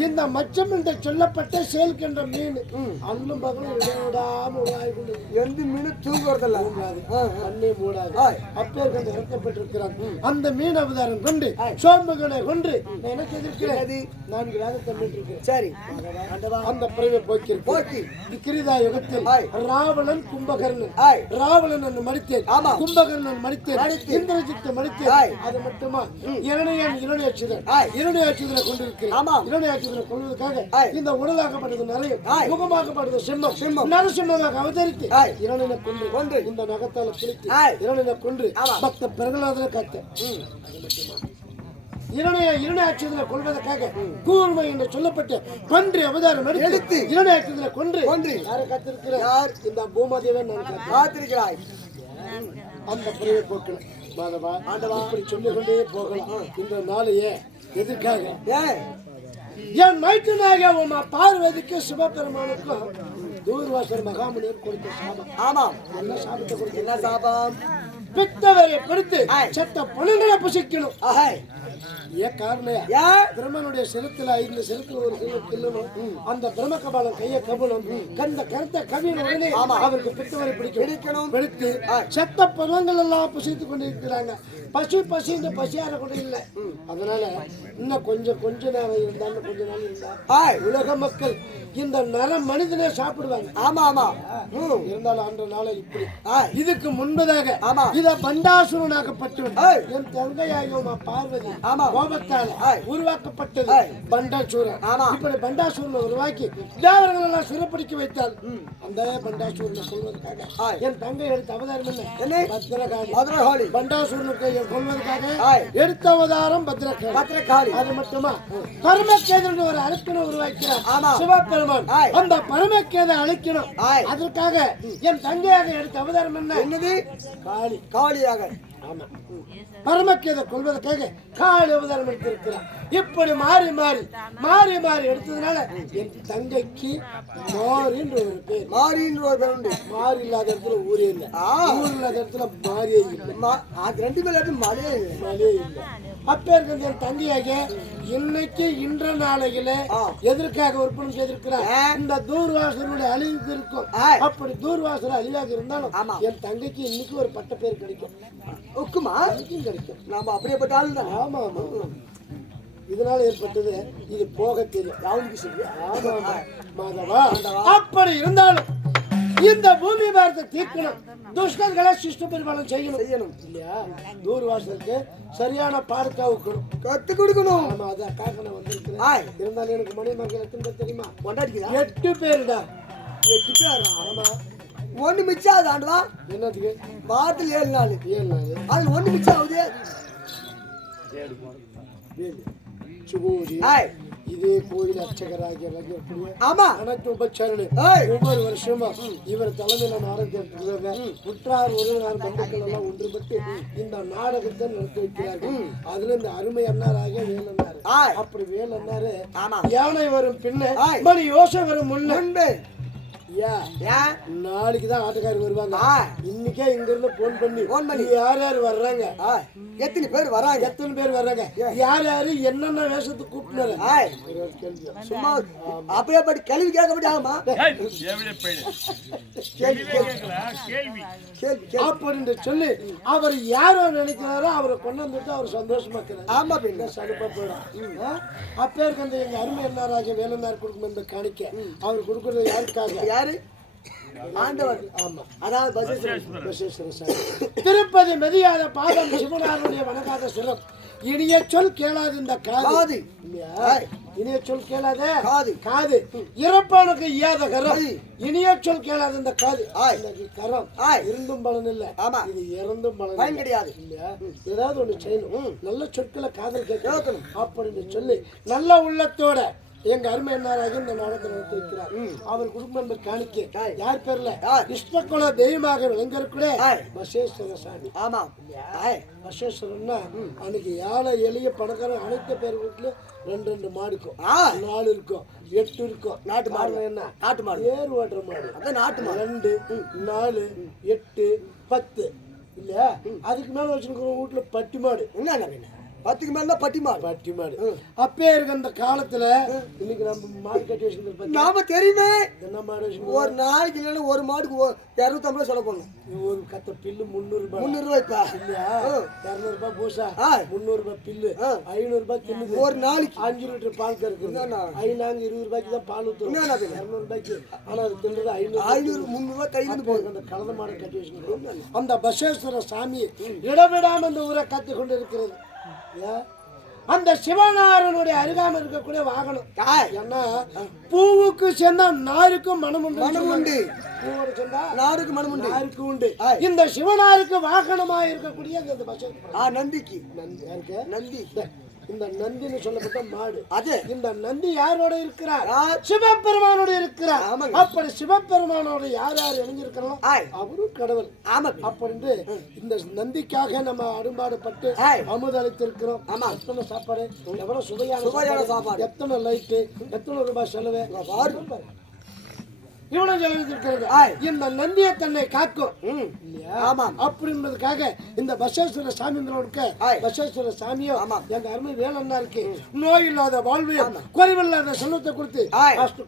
இந்த மச்சம் என்று சொல்லப்பட்ட சேல்கின்ற மீன் அல்லும் பகலும் இடவிடாம உருவாகி கொண்டு எந்த மீன் தூங்குறதில்ல, கண்ணே மூடாது. அப்பேருக்கு அந்த இறக்கப்பட்டிருக்கிறான். அந்த மீன் அவதாரம் கொண்டு சோம்பகனை கொன்று நான் என்ன செய்திருக்கிறேன்? 4 வேதத்தை மீட்டிருக்கிறேன். சரி. அந்த பிறவை போக்கி கிரிதா யுகத்தில் ராவணன் கும்பகர்ணன், ராவணன் மடித்தேன், கும்பகர்ணன் மடித்தேன், இந்திரஜித்தை மடித்தேன். அது மட்டுமா இரணையாட்சியரை கொண்டிருக்கிறேன். இரணையாட்சியரை கொள்வதற்காக இந்த உடலாகப்பட்டது நிறைய, முகமாகப்பட்டது சிம்மம், நரசிம்மமாக அவதரித்து இரணையை கொன்று இந்த நகத்தால பிடித்து இரணையை கொன்று பக்த பிரகலாதனை காத்த இரணையாட்சியரை கொள்வதற்காக கூர்மை என்று சொல்லப்பட்ட பன்றி அவதாரம் எடுத்து இரணையாட்சியரை கொன்று யாரை காத்திருக்கிறார்? இந்த பூமாதேவன் காத்திருக்கிறாய். அந்த பிறவை போக்கணும். மாதவா, இப்படி சொல்லிக் கொண்டே போகலாம். இந்த நாளையே எதற்காக? என் மைத்துனாக உமா பார்வதிக்கு சிவபெருமானுக்கும் தூர்வாசர் மகாமுனிவர் கொடுத்த சாபம். ஆமாம். என்ன சாபத்தை கொடுத்த? என்ன சாபம்? பித்தவரை பிடித்து சத்த பணங்களை புசிக்கணும். ஏன் காரணம்? பிரம்மனுடைய சிரத்துல 5 சிரத்துல ஒரு கில்லணும். அந்த பிரம்ம கபாலம் கைய கபலம் கந்த கருத்த கவியின் உடனே அவருக்கு பித்தவரை பிடிக்கணும். பிடித்து சத்த பணங்கள் எல்லாம் புசித்துக் கொண்டிருக்கிறாங்க. பசின்னு பசியார கூட இல்லை. அதனால இன்னும் கொஞ்ச நேரம் இருந்தாலும் கொஞ்ச நாள் இருந்தா உலக மக்கள் இந்த நர மனிதனே சாப்பிடுவாங்க. ஆமா ஆமா. இருந்தாலும் அன்ற நாளை இப்படி. இதுக்கு முன்பதாக இத பண்டாசுரனாகப்பட்டவன் என் தங்கையாகிய பார்வதி கோபத்தால உருவாக்கப்பட்டது பண்டாசூரன். இப்படி பண்டாசூரனை உருவாக்கி தேவர்கள் எல்லாம் சிறப்பிடிக்க வைத்தால் அந்த பண்டாசூரனை கொள்வதற்காக என் தங்கை எடுத்த அவதாரம் என்ன? பத்ரகாளி. பண்டாசூரனுக்கு கொள்வதற்காக எடுத்த அவதாரம் பத்ரகாளி. அது மட்டுமா பரமகேதன் ஒரு அரக்கனை உருவாக்கிறார் சிவபெருமான். அந்த பரமகேதை அழிக்கணும். அதற்காக என் தங்கையாக எடுத்த அவதாரம் என்னது? காளி. காளியாக. ஆமா. பரமகேதை கொள்வதற்காக காளி அவதாரம் எடுத்திருக்கிறார். இப்படி மாறி எடுத்ததுனால என் தங்கைக்கு மாறின்ற ஒரு பேர். மாறின்ற ஒரு பேர் உண்டு. மாறி இல்லாத இடத்துல ஊரே இல்லை, ஊர் இல்லாத இடத்துல மாறியே இல்லை. அது 2 பேர் மழையே இல்லை. அப்பேருக்கு என் தங்கையாக இன்னைக்கு இன்ற நாளையில எதற்காக விற்பனை செய்திருக்கிறார்? இந்த தூர்வாசனுடைய அழிவுக்கு இருக்கும். அப்படி தூர்வாசல் அழிவாக இருந்தாலும் என் தங்கைக்கு இன்னைக்கு ஒரு பட்ட பேர் கிடைக்கும். கிடைக்கும். நாம அப்படியேப்பட்ட ஆள் தான். ஆமா ஆமா. இதனால ஏற்பட்டது இது போக தெரியும். மாதவா, அப்படி இருந்தாலும் இந்த பூமி பாரத்தை தீர்க்கணும். துஷ்டங்களை சிஷ்ட பெருமானம் செய்யணும் இல்லையா? தூர்வாசலுக்கு சரியான பாடத்தை கத்து கொடுக்கணும். ஆமா, அதான் காரணம் வந்திருக்கிறேன். இருந்தாலும் எனக்கு மணிமர்கள் எத்தனை தெரியுமா? 8 பேருடா. 8 பேர். ஆமா. 1 மிச்சம் ஆகுது ஆண்டுவா. என்னதுக்கு? வாரத்தில் 7 நாள். அதுல 1 மிச்சம் ஆகுது. சுகோதி ஏய் இதே கோயில் அர்ச்சகராகிய விளங்கக்கூடிய ஆமா அனைத்து உபச்சாரணை ஏய் ஒவ்வொரு வருஷமும் இவர் தலைமையில ஆரம்பிக்கிறாங்க. உற்றார் உறவினர் பந்துக்கள் எல்லாம் ஒன்றுபட்டு இந்த நாடகத்தை நடத்தி வைக்கிறார்கள். அதுல இந்த அருமை அண்ணாராகிய வேலன்னாரு. அப்படி வேலன்னாரு யானை வரும் பின்ன மணி யோசை வரும் முன்பு நாளைக்கு தான் ஆட்டக்காரி வருவாங்க. இன்னைக்கே இங்க இருந்து போன் பண்ணி யார் யார் வர்றாங்க, எத்தனை பேர் வர்றாங்க, யார் யாரு என்னென்ன வேஷத்துக்கு கூப்பிட்டு சும்மா அப்படியே படி கேள்வி கேட்க ஆகுமா அப்படின்னு சொல்லி அவர் யாரோ நினைக்கிறாரோ அவரை கொண்டு வந்துட்டு அவர் சந்தோஷமா இருக்கிறார். ஆமா பின்ன சலுப்பா போயிடும். அப்பேருக்கு அந்த எங்க அருமை அண்ணாராஜ வேலன்னார் கொடுக்கும் இந்த காணிக்க அவர் கொடுக்கறது யாருக்காக? யாரு? ஆண்டவர். ஆமா, அதாவது பசேஸ்வர சாமி. திருப்பதி மெதியாத பாதம் சிவனாருடைய வணங்காத சிரம் இனிய சொல் கேளாது இந்த காது. இனிய சொல் கேளாத காது. இறப்பானுக்கு இயாத கரம் இனிய சொல் கேளாது இந்த காது. கரம் இருந்தும் பலன் இல்ல, இது இறந்தும் பலன் கிடையாது. இல்லையா? ஏதாவது ஒண்ணு செய்யணும், நல்ல சொற்களை காதல் கேட்கணும் அப்படின்னு சொல்லி நல்ல உள்ளத்தோட எங்க அருமை என்னாராக இந்த நாடகத்தை நடத்தி வைக்கிறார். அவர் குடும்பம் காணிக்க யார் பேர்ல இஷ்டக்குல தெய்வமாக விளங்கக்கூடிய பசேஸ்வர சாமி. ஆமா, பசேஸ்வரன்னா அன்னைக்கு ஏழை எளிய பணக்காரன் அனைத்து பேர் வீட்டுல 2 மாடு இருக்கும், 4 இருக்கும், 8 இருக்கும். நாட்டு மாடு என்ன? நாட்டு மாடு, ஏறு ஓட்டுற மாடு. அதான் நாட்டு மாடு. 2, 4, 8, 10 இல்லையா? அதுக்கு மேல வச்சிருக்கிற வீட்டுல பட்டி மாடு. என்ன 10க்கு மேல பட்டி மாடு. அப்பே இருக்க அந்த காலத்துல இன்னைக்கு நம்ம மாடு கட்டி வச்சிருக்கோம். நாம தெரியுமே என்ன மாடு வச்சிருக்கோம்? ஒரு நாளைக்கு இல்லைன்னா ஒரு மாடுக்கு 250 செலவு பண்ணும். ஒரு கத்த பில்லு 300 ரூபாய். 300 ரூபாய் இப்ப இல்லையா? 200 ரூபாய் பூசா, 300 ரூபாய் பில்லு, 500 ரூபாய் தின்னுது. ஒரு நாளைக்கு 5 லிட்டர் பால் கறக்குது. நாங்க 20 ரூபாய்க்கு தான் பால் ஊத்துறோம். 200 ரூபாய்க்கு. ஆனா அது தின்றது 500 300 ரூபாய் கையில இருந்து போகுது. அந்த கலந்த மாடு கட்டி வச்சிருக்கோம். அந்த பசேஸ்வர சாமி இடவிடாம அந்த ஊரை காத்து கொண்டு இருக்கிறது. அந்த சிவனாரனுடைய அருகாம இருக்கக்கூடிய வாகனம். ஏன்னா பூவுக்கு சேர்ந்தா நாருக்கும் மனம் உண்டு. பூவோட சேர்ந்தா நாருக்கு மனம் உண்டு, நாருக்கு உண்டு. இந்த சிவனாருக்கு வாகனமா இருக்கக்கூடிய நந்திக்கு நந்தி. இந்த நந்தின்னு சொல்லப்பட்ட மாடு. அது இந்த நந்தி யாரோட இருக்கிறார்? சிவபெருமானோட இருக்கிறார். அப்படி சிவபெருமானோட யார் யார் இணைஞ்சிருக்கிறோம் அவரும் கடவுள். அப்படின்னு இந்த நந்திக்காக நம்ம அரும்பாடுபட்டு அமுது அளித்திருக்கிறோம். எத்தனை சாப்பாடு, எவ்வளவு சுவையான சாப்பாடு, எத்தனை லைட்டு, எத்தனை ரூபாய் செலவு, இவ்வளவு செலவிட்டிருக்கிறது. இந்த நந்தியை தன்னை காக்கும் அப்படின்றதுக்காக இந்த பசேஸ்வர சாமிங்களோட பசேஸ்வர சாமியோ எங்க அருமை வேலன்னா இருக்கு. நோய் இல்லாத வாழ்வையும் குறைவில்லாத செல்வத்தை கொடுத்து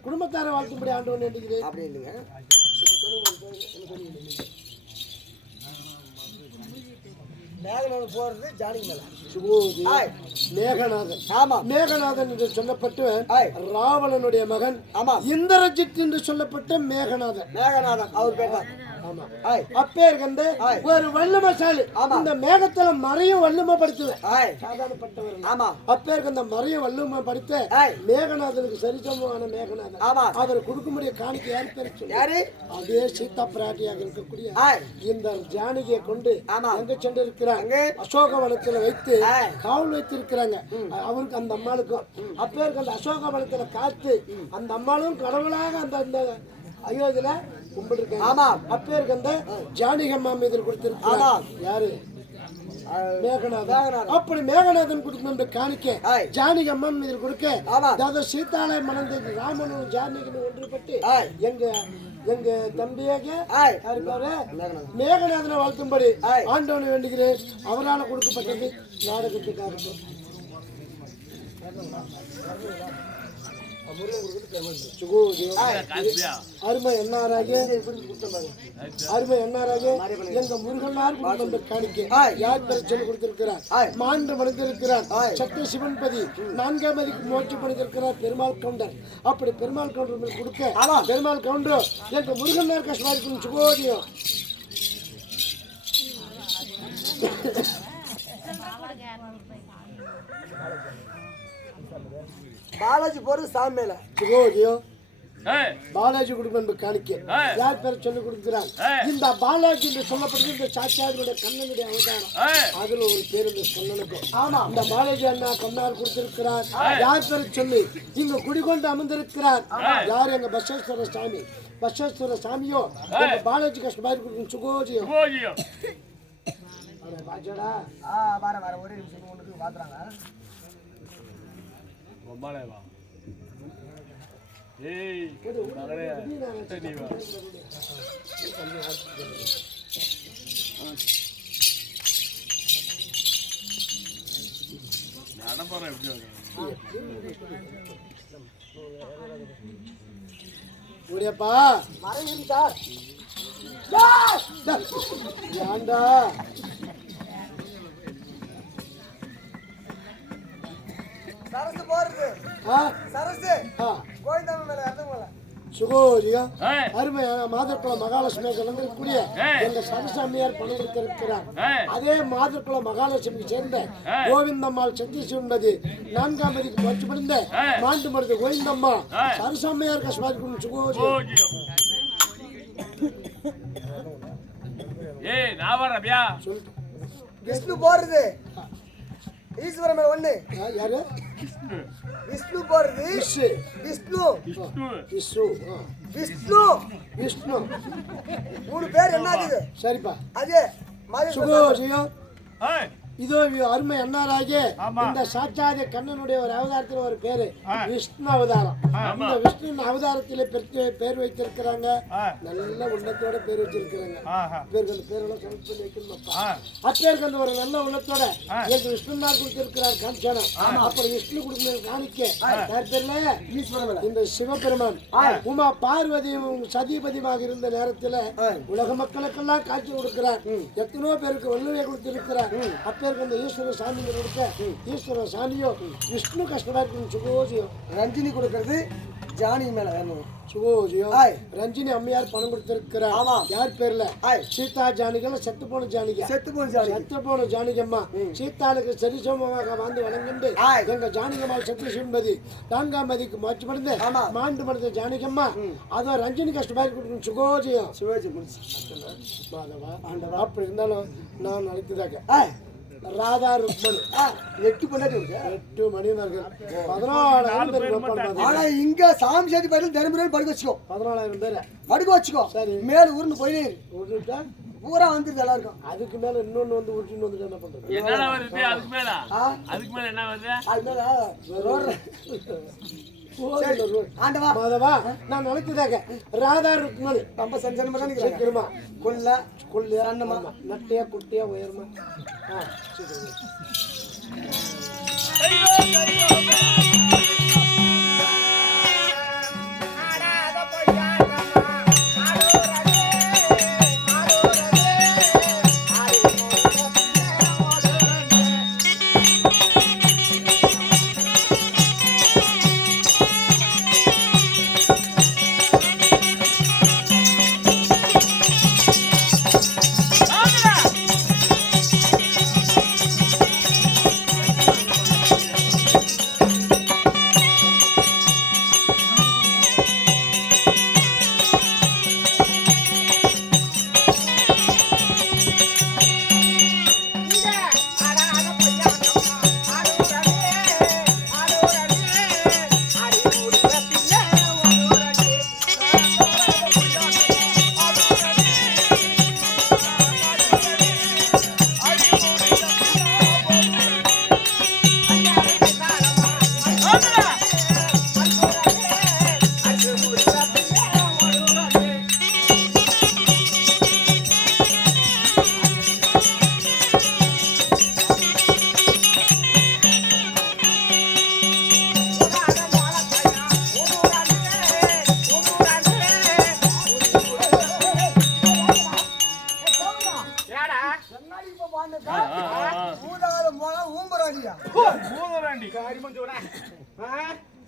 குடும்பத்தார வாழ்த்தும்படி ஆண்டவன் வேண்டிக்கிறேன். அப்படி இல்லைங்க. மேகநாதன் போறது ஜானகி மேகநாதன். மேகநாதன் என்று சொல்லப்பட்டு ராவணனுடைய மகன். இந்திரஜித் என்று சொல்லப்பட்ட மேகநாதன். அவர் பேர் அப்பேர் கண்டு ஒரு வல்லுமசாலி. இந்த மேகத்துல மறையும் வல்லும படித்தது சாதாரணப்பட்டவர். அப்பேருக்கு அந்த மறையும் வல்லும படித்த மேகநாதனுக்கு சரிசமமான மேகநாதன். அவர் கொடுக்க முடிய காணிக்க யார் பேரு? அதே சீதா பிராட்டியாக இருக்கக்கூடிய இந்த ஜானகியை கொண்டு எங்க சென்று இருக்கிறாங்க, அசோகவனத்துல வைத்து காவல் வைத்திருக்கிறாங்க. அவருக்கு அந்த அம்மாளுக்கும் அப்பேருக்கு அந்த அசோகவனத்துல காத்து அந்த அம்மாளும் கடவுளாக அந்த அயோத்தியில கும்பிட்டு அப்பேருக்கு அந்த ஜானகி அம்மா மீது கொடுத்திருக்கிறார். யாரு? மேகநாதன். அப்படி மேகநாதன் கொடுக்க காணிக்க ஜானகி அம்மா மீது கொடுக்க அதாவது சீதாலை மணந்து ராமனும் ஜானகின்னு ஒன்றுபட்டு எங்க தம்பியாக மேகநாதனை வாழ்த்தும்படி ஆண்டவனை வேண்டுகிறேன். அவரால் கொடுக்கப்பட்டது நாடகத்துக்காக. அருமை என்னாராக எங்க முருகனார் காணிக்க யார் பேரை சொல்லி கொடுத்திருக்கிறார்? மாண்டு மனிதருக்கிறார் சத்திய சிவன்பதி 4ஆம் அதிக்கு முயற்சி பண்ணிருக்கிறார் பெருமாள் கவுண்டர். அப்படி பெருமாள் கவுண்டர் கொடுக்க பெருமாள் கவுண்டர் எங்க முருகனார் கஷ்டமாயிருக்கும் சுகோதியம். பாலாஜி போறது சாமி மேல சுகோதியம் பாலாஜி குடும்பம் காணிக்க யார் பேரை சொல்லி கொடுக்கிறார் இந்த பாலாஜி என்று சொல்லப்படுது இந்த சாட்சியாருடைய கண்ணனுடைய அவதாரம் அதுல ஒரு பேர் இந்த கண்ணனுக்கு ஆமா இந்த பாலாஜி அண்ணா கண்ணார் கொடுத்திருக்கிறார் யார் பேரை சொல்லி இங்க குடிகொண்டு அமர்ந்திருக்கிறார் யார் எங்க பசேஸ்வர சாமி பசேஸ்வர சாமியோ பாலாஜி கஷ்டமாரி கொடுக்கும் சுகோஜியோ பாஜடா வர ஒரே நிமிஷம் ஒண்ணுக்கு பாத்துறாங்க ரொம்பலேவா ஏய் நகரே நீ வா நான் போறேன் ஓடியப்பா மறையும் சார் ஏண்டா சரசு போறது சரசு கோயிந்தாம மேல இறந்து போல சுகோஜியா அருமையான மாதக்குள மகாலட்சுமி கலந்திருக்கக்கூடிய எங்க சரசாமியார் பணம் கொடுத்திருக்கிறார் அதே மாதக்குள மகாலட்சுமிக்கு சேர்ந்த கோவிந்தம்மாள் சத்தீஷ் என்பது 4ஆம் தேதிக்கு பச்சு முடிந்த மாண்டு மருது கோவிந்தம்மா சரசாமியார் கஷ்மாரி சுகோஜி ஏய் நான் வரேன்யா விஷ்ணு போறது ஈஸ்வரன் மேல ஒண்ணு யாரு விஷ்ணு போறது விஷ்ணு விஷ்ணு விஷ்ணு விஷ்ணு விஷ்ணு 3 பேர் என்னது சரிப்பா அதே சுகோஜியோ இதோ அருமை அண்ணாராகிய இந்த சாட்சாத கண்ணனுடைய ஒரு அவதாரத்தில் ஒரு பேரு விஷ்ணு அவதாரம் இந்த விஷ்ணு அவதாரத்திலே பேர் வைத்திருக்கிறாங்க நல்ல உள்ளத்தோட பேர் வச்சிருக்கிறாங்க பேருக்கு அந்த பேரெல்லாம் செலக்ட் பண்ணி வைக்கணும்ப்பா அப்பேருக்கு அந்த ஒரு நல்ல உள்ளத்தோட எனக்கு விஷ்ணுநாள் கொடுத்திருக்கிறார் காமிச்சானா அப்புறம் விஷ்ணு கொடுக்கணும் காணிக்க யார் பேர்ல ஈஸ்வரன் இந்த சிவபெருமான் உமா பார்வதியும் சதிபதியுமாக இருந்த நேரத்துல உலக மக்களுக்கெல்லாம் காட்சி கொடுக்கிறார் எத்தனையோ பேருக்கு வள்ளுவை கொடுத்திருக்கிறார் அப்பேருக்கு அந்த ஈஸ்வர சாமி கொடுக்க ஈஸ்வர சாமியோ விஷ்ணு கஷ்டமாயிருக்கும் சுகோஜியோ ரஞ்சினி கொடுக்கறது ஜானி மேல வேணும் சுகோஜியோ ரஞ்சினி அம்மையார் பணம் கொடுத்திருக்கிறார் யார் பேர்ல சீதா ஜானிகள் செத்து போன ஜானிகா செத்து போன ஜானிகம்மா சீதாளுக்கு சரிசமமாக வாழ்ந்து வழங்கிண்டு எங்க ஜானிகம்மாள் சத்தீஷ் என்பது 4ஆம் தேதிக்கு மாற்றி மறந்து மாண்டு மறந்த ஜானிகம்மா அதோ ரஞ்சினி கஷ்டமாரி கொடுக்கும் சுகோஜியோ சுகோஜி மாதவா அப்படி இருந்தாலும் நான் நடக்குதாக ராதா ருக்மணி 8 பொண்டாட்டி இருக்கு 8 மணிவர்கள் 14000 பேர் ஆனா இங்க சாமி சேதி பையில தினமுறை படுக்க வச்சுக்கோ 14000 பேர் படுக்க வச்சுக்கோ சரி மேல ஊர்ந்து போயிடு விட்டுட்டா பூரா வந்துருது எல்லாருக்கும் அதுக்கு மேல இன்னொன்னு வந்து ஊட்டின்னு வந்துட்டு என்ன பண்றது என்னடா வருது அதுக்கு மேல என்ன வருது அது மேல ரோடு ஆண்டவா மாதவா நான் நினைச்சதாக ராதா ருக்மணி ரொம்ப சஞ்சனமா தான் நிக்கிறேன் கொல்ல கொல்ல அண்ணமா நட்டையா குட்டியா உயர்மா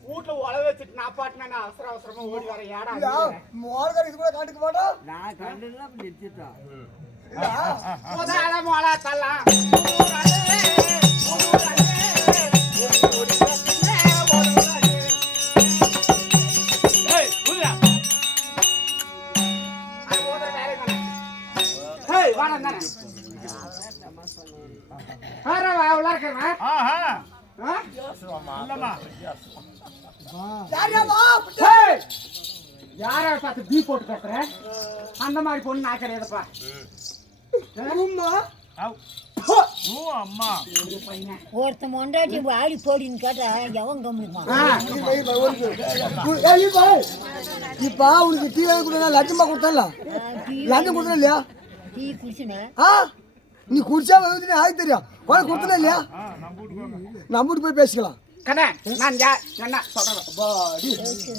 வீட்டுல உழவு வச்சுட்டு நான் பாட்டினா அவசர அவசரமா ஓடி வர ஏடா மோளகாரி இது கூட காட்டுக்க மாட்டோம் நான் கண்டுல நிறுத்திட்டான் ஏய் யாரையா வா ஏய், யாரை பார்த்து பீ போட்டு பேசுற? அந்த மாதிரி பொண்ணு நான் கிடையாதுப்பா. ஒருத்த மொண்டாட்டி ஆடி போடின்னு கேட்டா எவன் கம்முமா இப்ப உனக்கு டீ கொடுத்தா லட்சமா கொடுத்தல லட்சம் கொடுத்தா இல்லையா டீ குடிச்சுனேன் நீ குடிச்சா வந்து ஆகி தெரியும் உனக்கு கொடுத்தல இல்லையா நம்பிட்டு போய் பேசிக்கலாம் கண்ணே நான் என்ன சொல்றேன்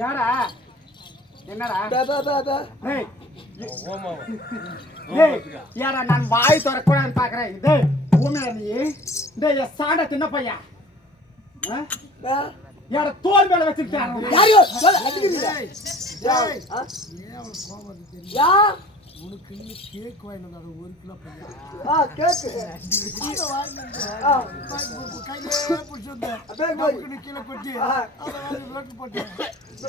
யாரா என்னடா ஏய் யாரா நான் வாய் திறக்கூடாதுன்னு பாக்குறேன் இதே ஊமையா நீ இந்த சாண்ட சின்ன பையா யார தோல் மேல வச்சிருக்காங்க யாரையோ யா உனக்கு கேக் வாங்கிட்டு வந்தாங்க 1 கிலோ பையா கேக் கையிலே புடிச்சது அப்படியே கீழே கொட்டி அத ரோட் போட்டு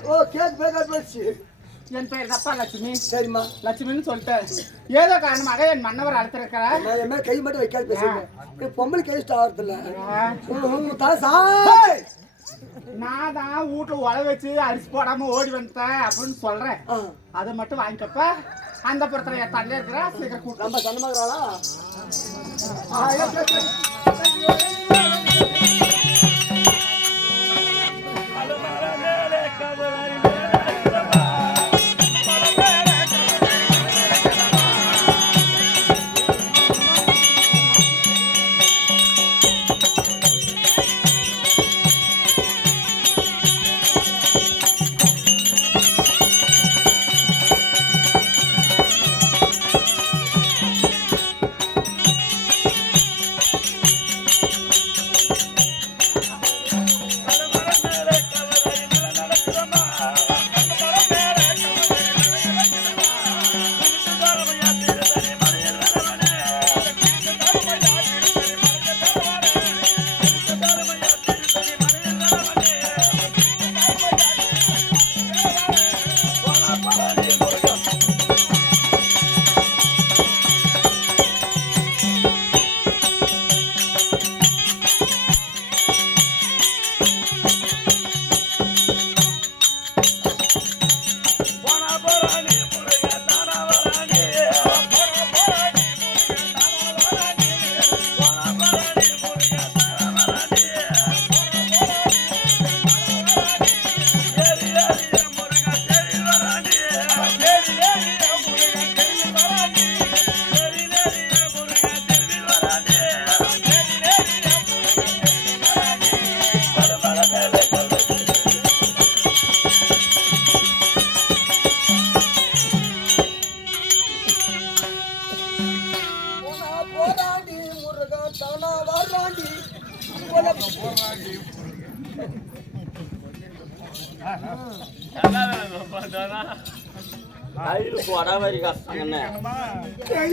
ஓ கேக் பேக்கா போச்சு என் பேர் தப்பா லட்சுமி சரிம்மா லட்சுமின்னு சொல்லிட்டேன் ஏதோ காரணமாக என் மன்னவர் அழைத்திருக்கிற நான் என்ன கை மட்டும் வைக்காது பேசுறேன் பொம்பளை கை ஸ்டார்ட் இல்ல நான் தான் வீட்டுல உழ வச்சு அரிசி போடாம ஓடி வந்துட்டேன் அப்படின்னு சொல்றேன் அதை மட்டும் வாங்கிக்கப்ப அந்த புறத்துல என் தள்ளி இருக்கிற சீக்கிரம் கூட்டு நம்ம சன்னமாகறாளா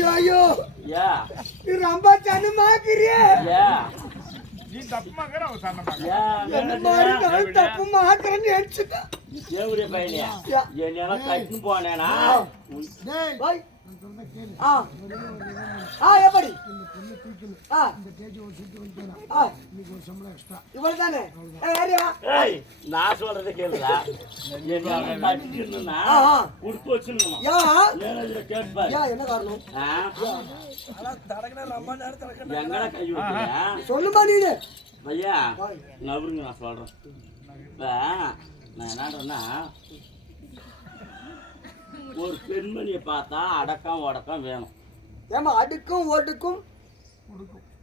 ஐயோ ரொம்ப சனமாக்குறியே தப்பு மாக்குறேன்னு நினைச்சுட்டேன் பையனியா என்ன கட்டுன்னு போனேனா எப்படி இவ்வளவு தானே ஏய், நான் சொல்றதை கேளுடா. கட்டிக்கணும்னா கொடுத்து வச்சிடணும். மேனேஜரை கேட்பாரு. என்ன காரணம் எங்கடா கை வைக்கிறியா? சொல்லுமா நீனு ஐயா நவருங்க, நான் சொல்றேன். இப்ப நான் என்னன்னா, ஒரு பெண்மணியை பார்த்தா அடக்கம் உடக்கம் வேணும். ஏமா அடுக்கும் ஓட்டுக்கும்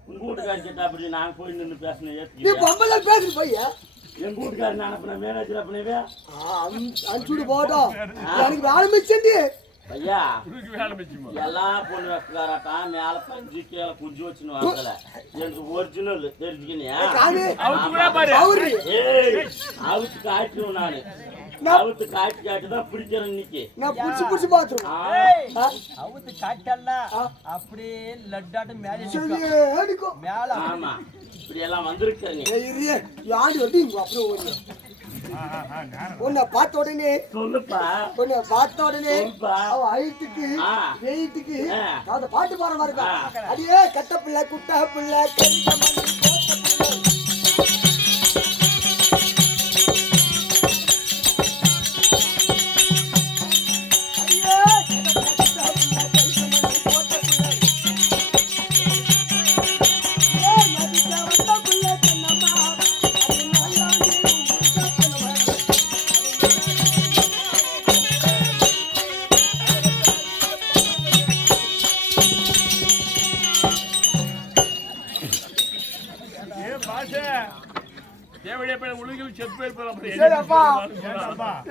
உங்க வீட்டுக்காரி கேட்டா அப்படி நாங்க போய் நின்று பேசணும் நீ ஏத்துக்கிறியா? பொம்பளை பேசுற பையா எங்க வீட்டுக்காரி அனுப்புன மேனேஜர் அப்படியே அனுப்பிச்சுட்டு போட்டோம் எனக்கு வேலை மிச்சண்டி ஐயா எல்லா பொண்ணு வைக்காராட்டா மேல பஞ்சு கீழே குஞ்சு வச்சுன்னு வரல. எனக்கு ஒரிஜினல் தெரிஞ்சுக்கினியா? அவுத்து காட்டுவேன் நானு. அவுத்து காட்டுதான் பிடிக்கிறேன் இன்னைக்கு. நான் புடிச்சு பாத்துருவேன் அவுத்து காட்டல்ல அப்படியே லட்டாட்டம் மேல ஆமா, இப்படி எல்லாம் வந்திருக்க நீ. யாரு வந்து இங்க அப்புறம் ஓடி உன்னை பார்த்த உடனே சொல்லுப்பா. உன்னை பார்த்த உடனே சொல்லுப்பா. அவ ஹைட்டுக்கு வெயிட்டுக்கு ஆ. அந்த பாட்டு பாடுற மாதிரி இருக்கா. அடியே கட்ட பிள்ளை குட்ட பிள்ளை கெட்ட மணி போட்ட பிள்ளை. அடியே கட்ட பிள்ளை குட்ட பிள்ளை கெட்ட மணி போட்ட பிள்ளை. ஏ நதிக்க வந்த பிள்ளை கண்ணம்மா அது நல்லா நீ முடிச்ச பிள்ளை.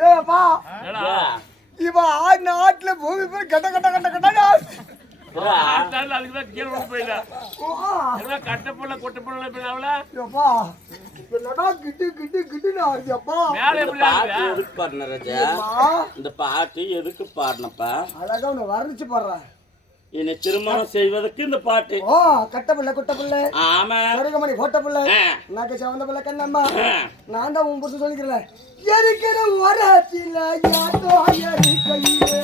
ஏப்பா இவன் நாட்டுல பூமி போய் கட்ட கட்ட கட்ட கட்ட இந்த பாட்டு எதுக்கு பாடினப்பா? அழகா உன்னை வர்ணிச்சு பாடுறேன். என்னை திருமணம் செய்வதற்கு இந்த பாட்டு. ஓ கட்ட பிள்ளை குட்ட பிள்ளை ஆமா, கருகமணி போட்ட பிள்ளை நாக்கு சவந்த பிள்ளை கண்ணம்மா நான் தான் உன் புருஷன் சொல்லிக்கிறேன். இருக்கிற வரத்தில யாரோ கையிலே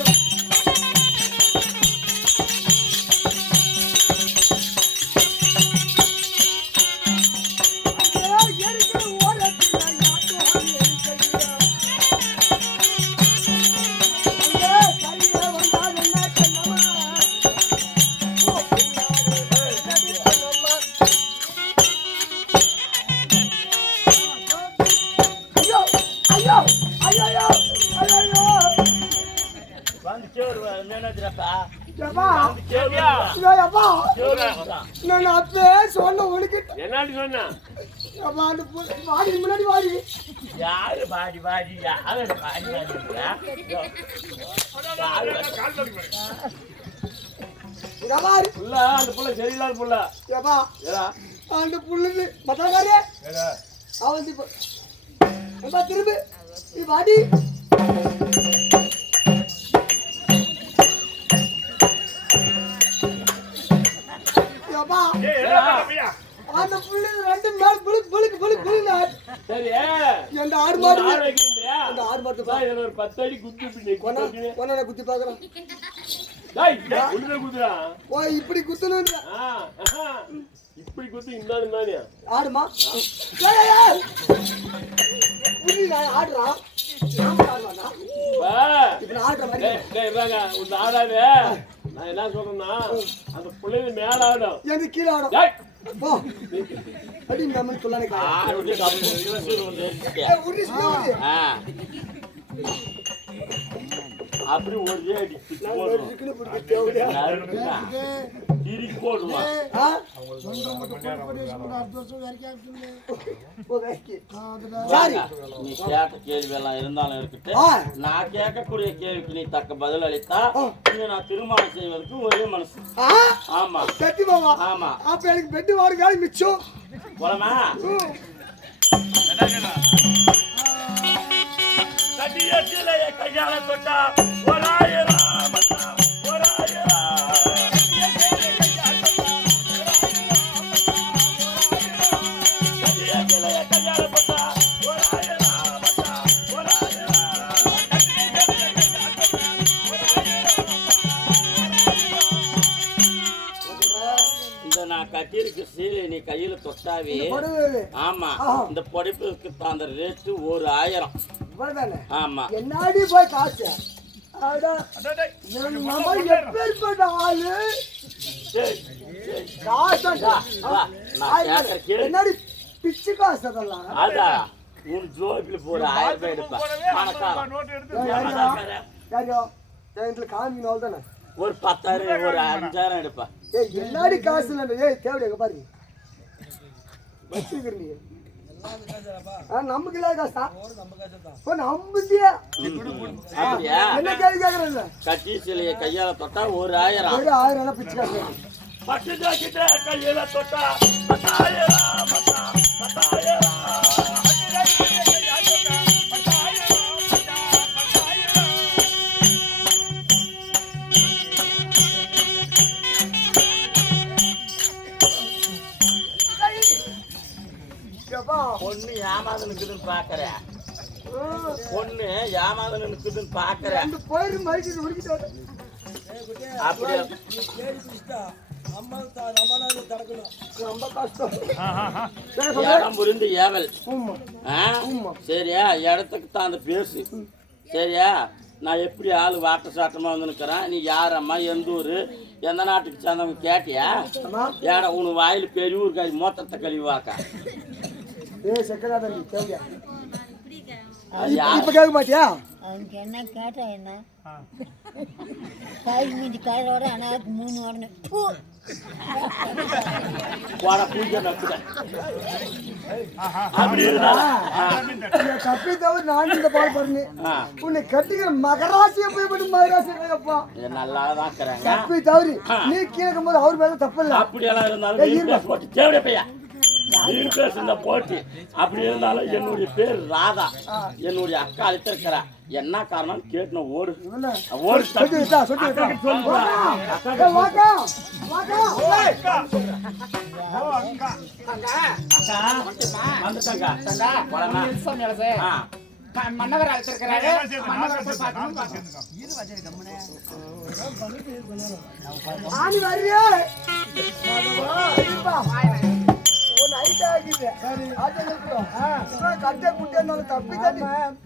என்னடி சொன்ன? முன்னாடி வாடி யாரு பாடி பாடி யாரு பாடி புள்ள? அந்த புள்ள சரியில்லாத புள்ள. அந்த புள்ளு மத்தாரு அவன் திரும்பி நீ வாடி அந்த புள்ளு ரெண்டு மேல புளுக்கு புளுக்கு புளுக்கு புளுக்கு. சரி, அந்த ஆடு மாடு வைக்கிறீங்களா? அந்த ஆடு மாடு இதுல ஒரு 10 அடி குத்தி ஒன்ன குத்தி பாக்குறேன். குத்துறா. ஓ இப்படி குத்தணும் இப்படி குத்து இருந்தாலும் தானே ஆடுமா ஆடுறா இப்ப ஆடுற மாதிரி உங்க ஆடாது. நான் என்ன சொல்றேன்னா, அந்த பிள்ளைங்க மேல ஆடும், எனக்கு கீழே ஆடும். அடி நம்ம சொல்லானே அப்படி ஒரே அடி போடுவான். நீ கேட்ட கேள்வி எல்லாம் இருந்தாலும் இருக்கட்டு, நான் கேட்கக்கூடிய கேள்விக்கு நீ தக்க பதில் அளித்தா நான் திருமணம் செய்வதற்கு ஒரே மனசு. ஆமா சத்தியமாவா? ஆமா. அப்ப எனக்கு பெட்டு வாடு வேலை மிச்சம் போலமா? கையால தொட்டா நீ கையில தொட்டாவே புடவை ஆமா இந்த புடைப்புக்கு அந்த ரேட்டு 1000. இவ்வளவுதானே? ஆமா என்னாடி போய் காசு நம்ம எப்பேற்பட்ட ஆளு காசா என்னடி பிச்சு காசு அதெல்லாம் அதான் உன் ஜோபில போற 1000 ரூபாய் எடுப்பா யாரோ எங்களுக்கு காமிக்கணும் தானே ஒரு 10,000 ஒரு 5,000 எடுப்பா. ஏய் என்னடி காசு இல்லை ஏய் தேவை எங்க பாருங்க வச்சுக்கிறீங்க நமக்கு இல்லாத காசா நம்புதியா என்ன கேள்வி கேக்குறீங்க கட்டி சிலையை கையால தொட்டா 1000 1000 பிச்சு காசு பட்டு ஜாக்கிட்ட கையில தொட்டா 10,000 பொண்ணு ஏமாதனுக்குதுன்னு பாக்குறேன். பொண்ணு ஏமாதனுக்குதுன்னு பாக்குறேன். போயிரு மறுபடியும் முடிக்கிட்டு அப்படியே ரொம்ப கஷ்டம் இடம் புரிந்து ஏவல். சரியா இடத்துக்கு தான் அந்த பேசு. சரியா நான் எப்படி ஆளு வாட்ட சாட்டமா வந்து நிற்கிறேன். நீ யாரம்மா எந்த ஊரு எந்த நாட்டுக்கு சேர்ந்தவங்க கேட்டியா? ஏடா உனக்கு வாயில பெரியூர் காய் மொத்தத்தை கழிவாக்கா. இப்ப கேட்க மாட்டியா? அவனுக்கு என்ன கேட்டா என்ன காய் மீதி காயோட அனாக்கு 3 வரணும் தப்பி தவிர நான் இந்த பால் பண்ணு உன்னை கட்டிக்கிற மகராசியை போய் மகராசிப்பா நல்லாதான் இருக்கிறாங்க. தப்பி தவறி நீ கீழக்கும் போது அவர் மேல தப்பு இல்லை. அப்படியெல்லாம் இருந்தாலும் போட்டு தேவையா பையா இந்த போட்டி அப்படி இருந்தாலும் என்னுடைய பேர் ராதா. என்னுடைய அக்கா அழைத்திருக்கிறா. என்ன காரணம் கேட்டு ஓடு ஓடு மன்னவர் அழைச்சிருக்கிறாரு.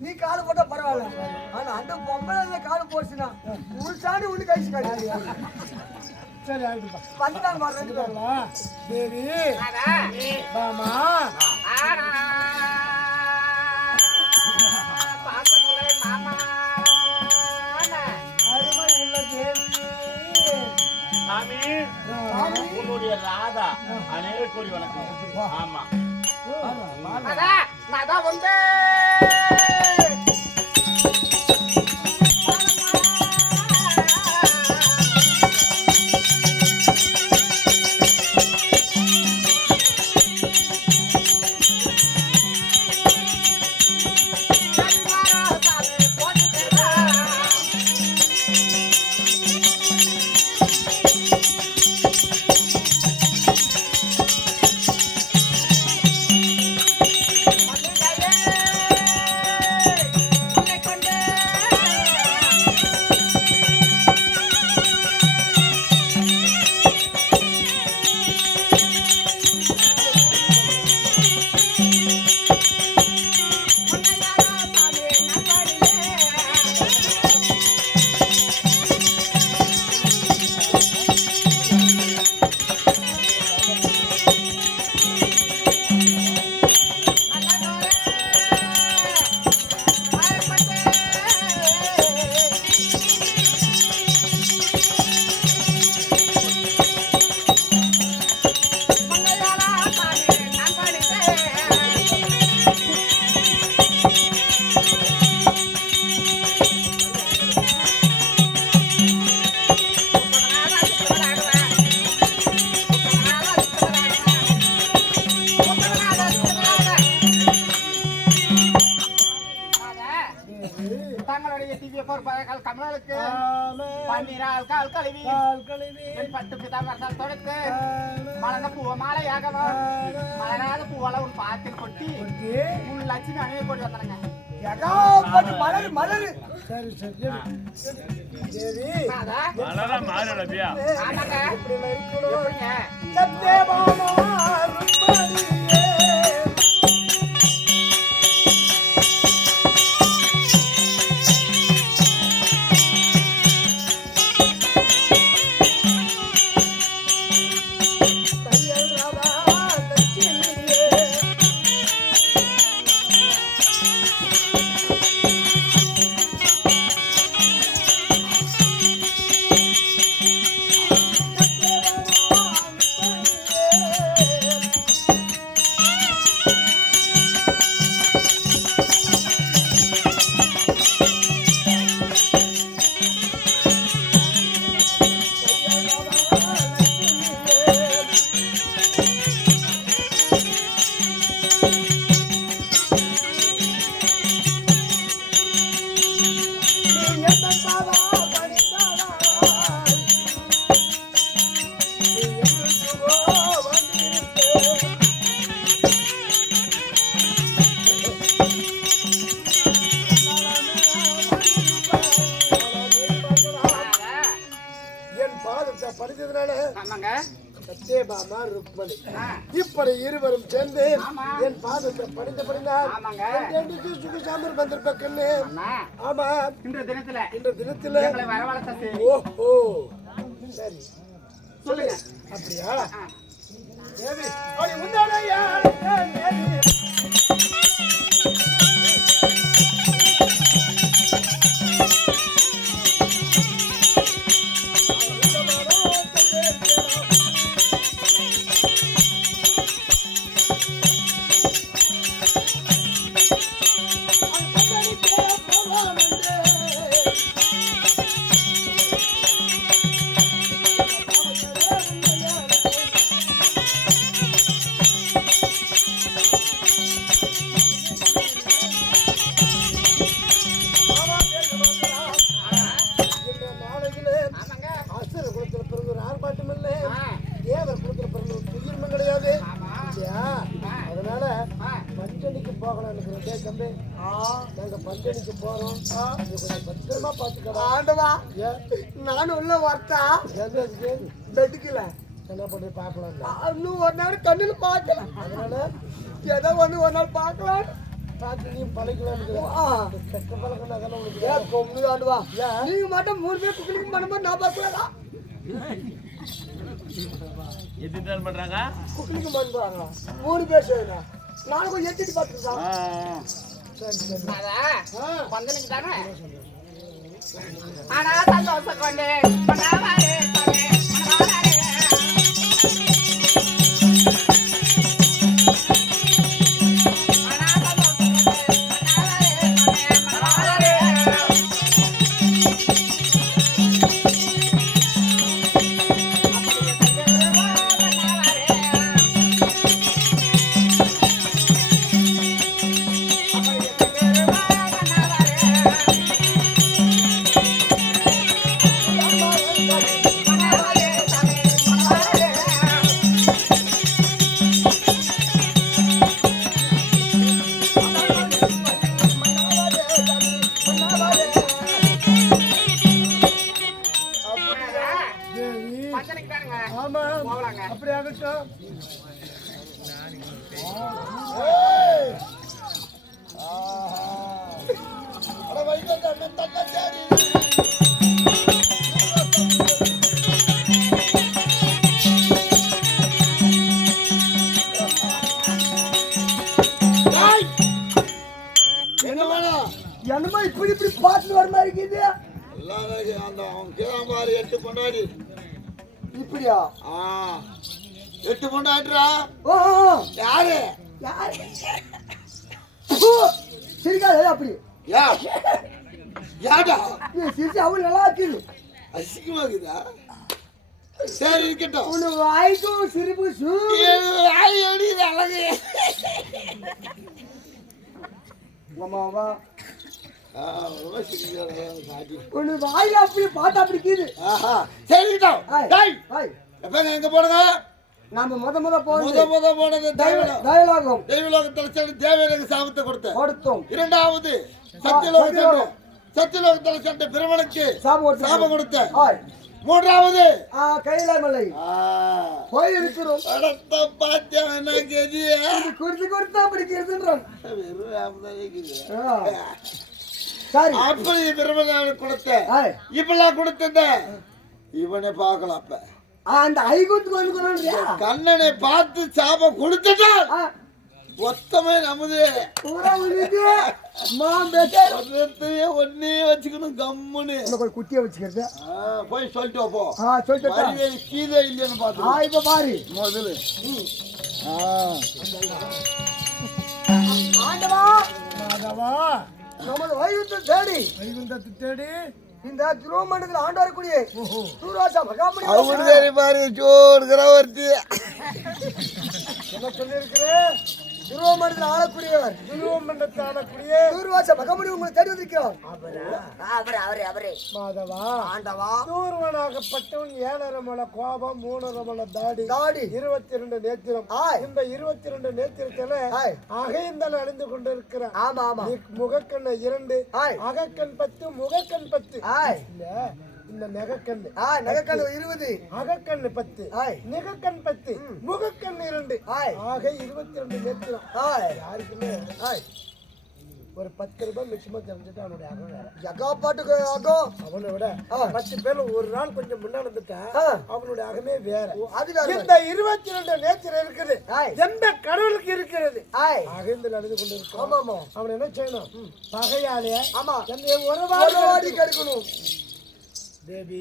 நீ காடு போட்டா பரவாயில்ல. ஆனா அந்த பொம்பளை காடு போச்சுன்னா ஒரு சாணி ஒண்ணு கழிச்சு காடு வந்துட்டாங்க உன்னுடைய ராதா அநேக கோடி வணக்கம். ஆமா நான் வந்து கமலுக்கு பன்னீரால் கால் கழுவி என் பட்டு பிதாமரத்தால் தொடக்கு மலர்ந்த பூவ மாலையாகவா மலராத பூவெல்லாம் உன் பாத்தில் கொட்டி உன் லட்சுமி அணியை கொண்டு வந்தாங்க. ஏகாப்பட்டு மலரு மலரு. சரி சரி சரி நாதா, மலரா மாறடபியா ஆமாங்க. இப்படி நான் இருக்கணும். எப்படிங்க? சத்தியபாமா ருக்மணியே. தையல் ராதா லட்சுமியே. என் பாதத்தை படித்ததுனால ஆமாங்க. சத்தியபாமா ருக்மணி ஆ, இப்படி இருவரும் சேர்ந்து ஆமா. என் பாதத்தை படித்தபடினால் ஆமாங்க. சுகசாமர் வந்திருப்பேன்னு அண்ணா, ஆமா இன்றைய தினத்துல இந்த தினத்துல எங்களை வரவழைத்தது. ஓஹோ சரி சொல்லுங்க. அப்படியா ஆ. தேவி அடி முந்தானையா தேவி இந்த நாளையிலே ஆமாங்க. அசுர குலத்துல பிறந்த ஒரு ஆர்ப்பாட்டம் இல்லை ஆ, தேவர் குலத்துல பிறந்த ஒரு துயிர்மம் கிடையாது ஆமா. இல்லையா அதனால ஆ, பஞ்சனிக்கு போகலான்னு தம்பி நாங்க பஞ்சனிக்கு போறோம் நீ கொஞ்சம் பத்திரமா பாத்துக்கலாம் ஆண்டவா ஏன் நானும் உள்ள வரட்டா? எந்த இதுக்கு? பெட்டுக்குல என்ன பண்ணி பார்க்கலாம் இன்னும் ஒரு நேரம் கண்ணுல பார்க்கல. அதனால ஏதோ ஒரு நாள் பார்க்கலாம். பார்த்து நீ பழகலான்னு ஆ. கெட்ட பழக்கம் அதெல்லாம் உனக்கு ஏன் கொம்பு ஆண்டவா? ஏன்? நீங்க மட்டும் 3 பேர் குக்கிலிங் பண்ணும்போது நான் பார்க்கலடா. எது பண்றாங்க குக்கிலிங் பண்ணுவாங்க 3 பேர் செய்யணும். நானும் கொஞ்சம் எட்டிட்டு பார்த்துக்கலாம். சரி சரி நாதா, ஆ. பந்தனுக்கு தானே? ஆனா சந்தோஷம் கொண்டு கொண்டாவாரே சாமி, கொண்டாவாரே. ஆனா சந்தோஷம் கொண்டு கொண்டாவாரே சாமி, கொண்டாவாரே. தேவி பந்தனுக்கு தானுங்க. ஆமா போகலாங்க. அப்படி ஆகட்டும் அட வைக்க கண்ணு தக்க சரி என்ன வேணும் என்னமோ இப்படி இப்படி பார்த்துட்டு வர மாதிரி இருக்குது. எல்லாரும் அந்த அவன் கேம்பாரு 8 பொண்டாடி இப்படியா? ஆ 8 பொண்டாடுறா ஓ யாரு யாரு? ஓ, சிரிக்காத அப்படி. யா யாடா நீ சிரிச்சு அவ்வளவு நல்லா இருக்குது. அசிங்கமா இருக்குதா சரி இருக்கட்டும் உன் வாய்க்கும் சிரிப்பு அழகு மாமா ரொம்ப சிரிக்கிறா சாட்டி உன் வாயில அப்படி பார்த்தா அப்படி இருக்குது. ஆஹா சரி இருக்கட்டும் ஹாய் டேய் ஹாய் எப்ப எங்க போடுங்க நாம முத போனது டயலாகும் தெய்வலோகத்தில் சென்று தேவனுக்கு சாபத்தை கொடுத்தோம். இரண்டாவது சத்தியலோகத்தில் சென்று பிரமனுக்கு சாபம் கொடுத்த. மூன்றாவது கைலாமலை போய் இருக்கிறோம். கொடுத்து அப்படி சரி அப்படி பிரமன் கொடுத்த இப்பெல்லாம் கொடுத்த இவனை பார்க்கலாம். அப்ப அந்த ஐகுந்து கண்ணனை பார்த்து சாபம் கொடுத்துட்டான். மொத்தமே நமது ஒன்னே வச்சுக்கணும். கம்முன்னு குட்டிய வச்சுக்கிறது போய் சொல்லிட்டு வைப்போம். சொல்லிட்டு கீழே இல்லைன்னு பார்த்து இப்ப பாரு முதல்ல நமது வைகுந்தத்தை தேடி இந்த திருவமண்டலத்தில் ஆண்டு வரக்கூடிய சூராசா மகாமணி பாரு சோறுகிற ஒருத்தி என்ன சொல்லியிருக்கிறேன். திருவமண்டலத்தில் ஆளக்கூடியவர் சூர்வாச மகாமணி உங்களை தேடி வந்திருக்கிறார். மாதவா ஆண்டவா தூர்வனாகப்பட்டவன் 7.5 முழ கோபம் 3.5 முழ தாடி 22 நேத்திரம். இந்த 22 நேத்திரத்துல அகைந்தல் அணிந்து கொண்டிருக்கிறான். ஆமா ஆமா முகக்கண்ண 2 அகக்கண் 10 முகக்கண் 10 இல்ல இந்த நெகக்கண்ணு நெகக்கண்ணு 20 அகக்கண்ணு 10 நெகக்கண் 10 முகக்கண் 2 ஆக 22 நேத்திரம். யாருக்குமே ஒரு 10 ரூபாய் மிச்சமா தெரிஞ்சுட்டு அவனுடைய அகம் வேற. யகா பாட்டுக்கு அகம் அவனை விட 10 பேர்ல ஒரு நாள் கொஞ்சம் முன்னாடி வந்துட்டா அவனுடைய அகமே வேற. இந்த 22 நேச்சர் இருக்குது. எந்த கடவுளுக்கு இருக்கிறது அகந்து நடந்து கொண்டு இருக்கு. அவன் என்ன செய்யணும்? பகையாலே என்னை உறவாடி கெடுக்கணும். தேவி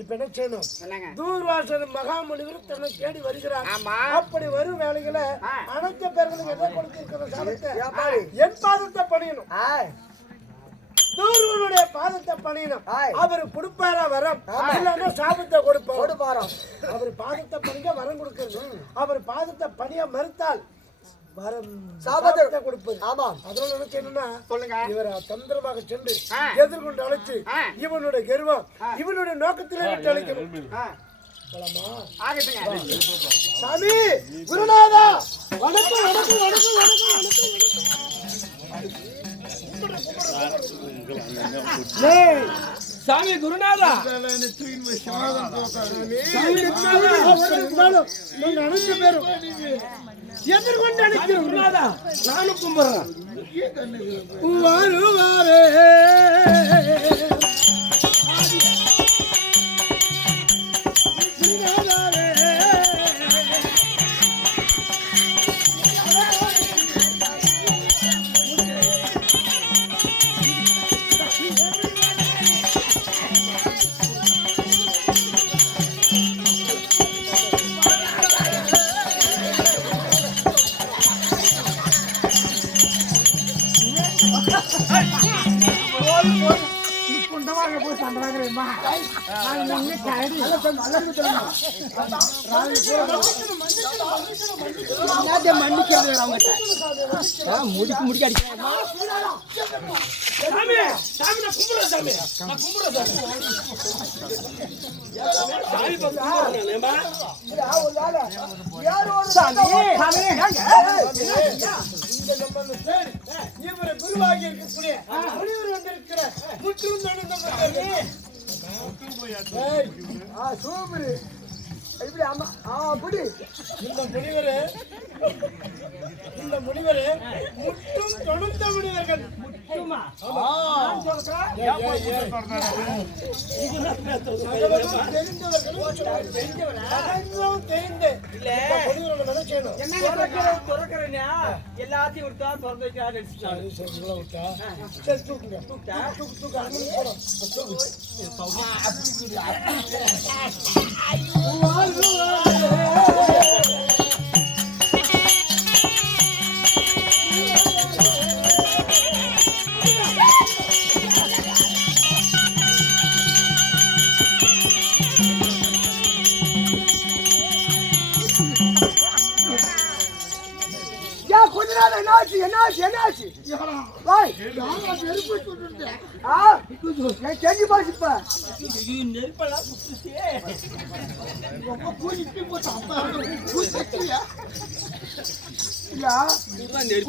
இப்ப என்ன செய்யணும்? தூர்வாசன் மகாமுனிவர் தன்னை தேடி வருகிறார். அப்படி வரும் வேலைகளை அனைத்து பேர்களுக்கு என்ன கொடுத்திருக்கிற என் பாதத்தை பணியணும். தூர்வனுடைய பாதத்தை பணியணும். அவரு கொடுப்பாரா வரம் இல்லன்னா சாபத்தை கொடுப்பாரா? அவர் பாதத்தை பணிக்க வரம் கொடுக்கிறது. அவர் பாதத்தை பணிய மறுத்தால் சாபத்தை கொடுப்பது. ஆமா அதனால எனக்கு என்னன்னா இவர் தந்திரமாக சென்று எதிர்கொண்டு அழைச்சு இவனுடைய கர்வம் இவனுடைய நோக்கத்திலே விட்டு அழைக்கணும். சாமி குருநாதா வணக்கம் வணக்கம் வணக்கம் வணக்கம் வணக்கம். சாமி குருநாதா அனைத்து பேரும் எதிர்கொண்டு அழைக்கிறோம். குருநாதா நானும் கும்பிடுறேன். முடிக்க அடிக்க இவரை குருவாகி இருக்கக்கூடிய முனிவர் வந்திருக்கிற முற்றும் சூப்பர். இப்படி அம்மா புடி இந்த முனிவரு முற்றும் தொழுந்த முனிவர்கள். எல்லாத்தையும் விட்டா திறந்து என்னாச்சு என்ன என்னாச்சு வாய் நான் செஞ்சு பாச்சு இப்ப நெருப்பெல்லாம் குத்துச்சு.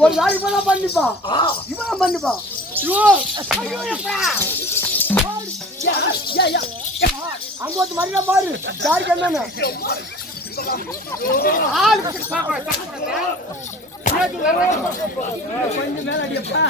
ஒரு நாள் இவன் பண்ணிப்பா இவன் பண்ணிப்பா அங்கோட்டு மரியா பாரு யாருக்கு என்னன்னு கொஞ்சம் மேல அடியப்பா.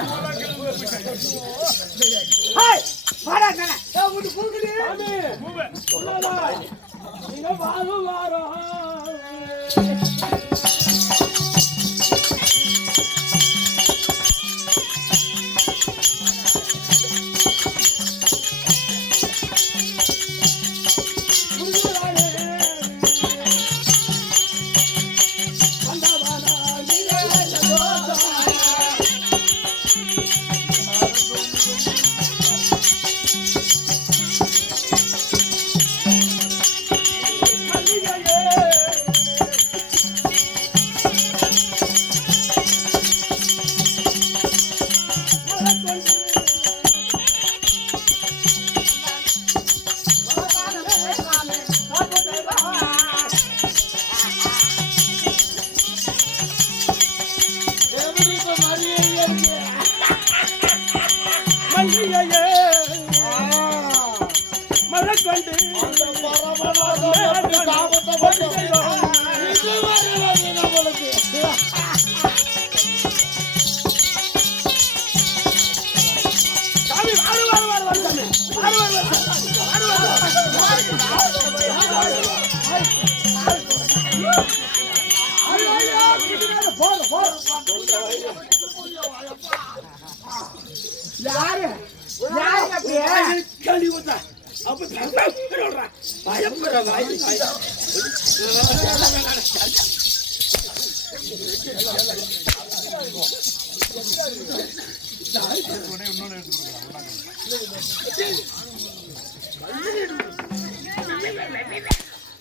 யாரு யாரு அப்படியே கழிவுதா அப்ப பயப்படுற வாய்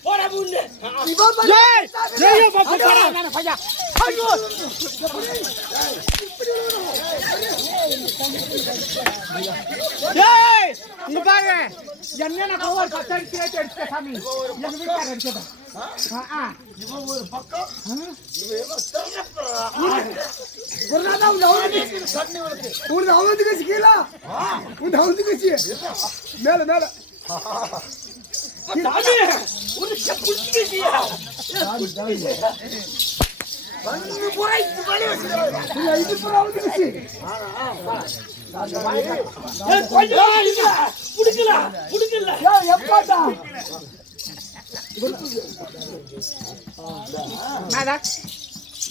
போடா புண்ணு என்ன ஒரு பத்தாயிரம் கேட்டு எடுத்த சாமி எங்க வீட்டுக்கார எடுத்துட்டேன் மேல மேல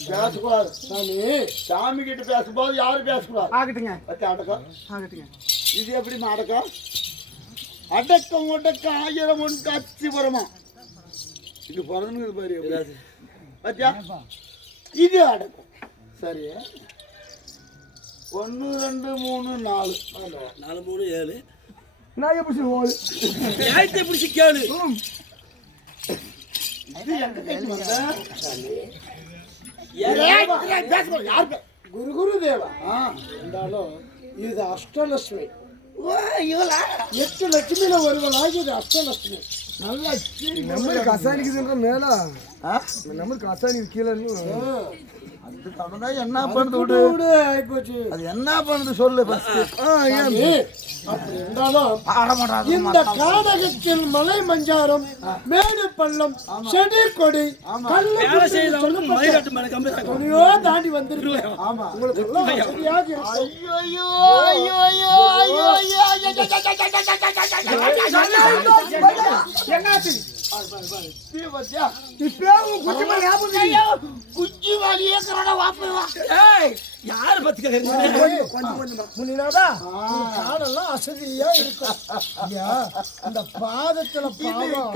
பேசக்கூடாது சாமி. சாமி கிட்ட பேசும்போது யாரும் பேசக்கூடாது. ஆகட்டுங்க அடக்கம் ஆகட்டுங்க. இது எப்படி அடக்கம்? அடக்கம் ஒடக்கம் 1000 ஒன்று அச்சிபுரமா இது பிறந்து பாரு பாத்தியா? இது அடக்கம் சரி. 1 2 3 4 4 3 7 நான் எப்படி போகுது யார்கிட்ட பிடிச்சி கேளு. இது எங்க கைக்கு வந்த? குரு தேவா இருந்தாலும் இது அஷ்டலட்சுமி. இவளா 8 லட்சுமியில வருவலாக இது அஷ்டலட்சுமி. நல்லா நம்மளுக்கு அசானிக்குதுன்ற மேல நம்மளுக்கு அசானிக்கு கீழே அது தமிழ்தான் என்ன பண்ணுது விடு ஆயிப்போச்சு. அது என்ன பண்ணுது சொல்லு அப்படி இருந்தாலும் இந்த காடகத்தில் மலை மஞ்சாரம் மேடு பள்ளம் செடி கொடி கல்லையோ தாண்டி வந்துருக்கு. உங்களுக்கு என்னாச்சு குச்சி வாலியே யாரு பத்தி காலெல்லாம் அசதியா இருக்கும். இந்த பாதத்துல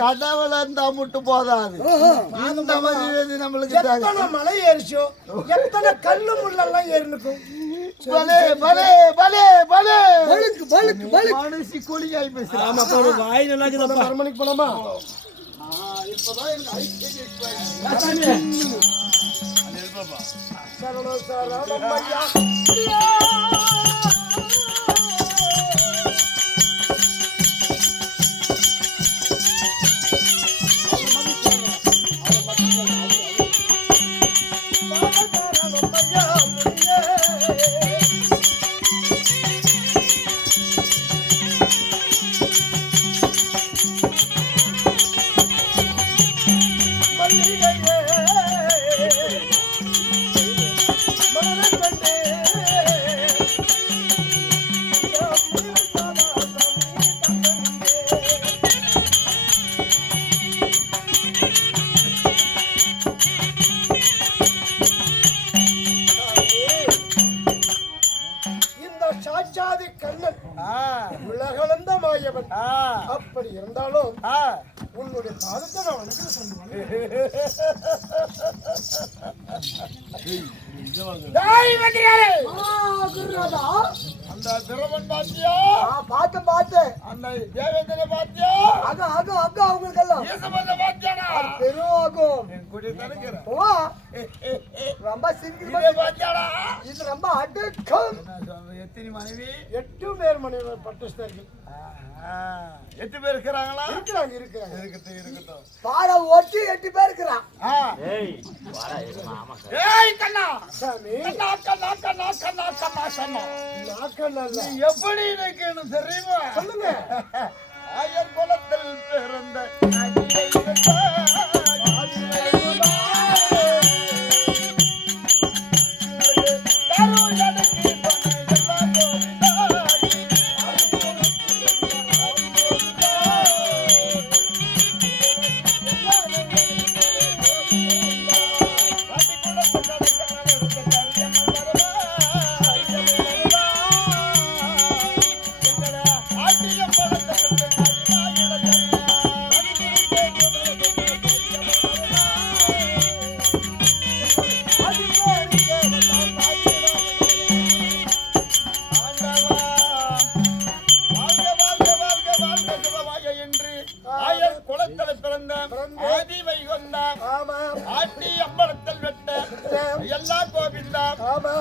கடவுள இருந்தா மட்டும் போதாது. நம்மளுக்கு எத்தனை மலை ஏறிச்சோ எத்தனை கல்லு முள்ளெல்லாம் ஏறினுக்கும். மனுஷி கொலியாய் பேசுறேன். வாய் நல்லா இருக்குதப்பா. அரண்மனைக்கு போலாமா? இப்பதான் எனக்கு அது இருப்பா சரணம் சரணம் ஐயா சாட்சாதி கண்ணன் உலகளந்த மாயவன் அப்படி இருந்தாலும் உன்னுடைய பாதத்தை நான் வணக்கம் அந்த திரவன் பாத்தியா பார்த்து அந்த தேவேந்திர பாத்தியா அவங்களுக்கு எல்லாம் ஈசபத பாத்தியாடா பெருமாகும் என் கூடி தடுக்கிறேன் ரொம்ப சிரிக்கிற இதே பாத்தியாடா இது ரொம்ப அடுக்கம் எத்தனை மனைவி 8 பேர் மனைவி பட்டஸ்தர்கள் 8 பேர் இருக்கிறாங்களா இருக்கிறாங்க இருக்கட்டும் பாட ஓட்டி 8 பேர் இருக்கிறான் ஏய் வாடா இது மாமா ஏய் கண்ணா சாமி கண்ணா நீ எப்படி இருக்கணும் தெரியுமா சொல்லுங்க ஆயர் குலத்தில் பிறந்த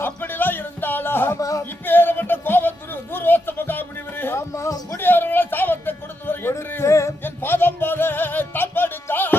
அப்படிலாம் இருந்தாலும் இப்பேற்பட்ட கோபத்துரு தூரோத்தமகா முனிவரே முடியவர்களை சாபத்தை கொடுத்து வருகின்ற என் பாதம் போல தாப்படுத்தான்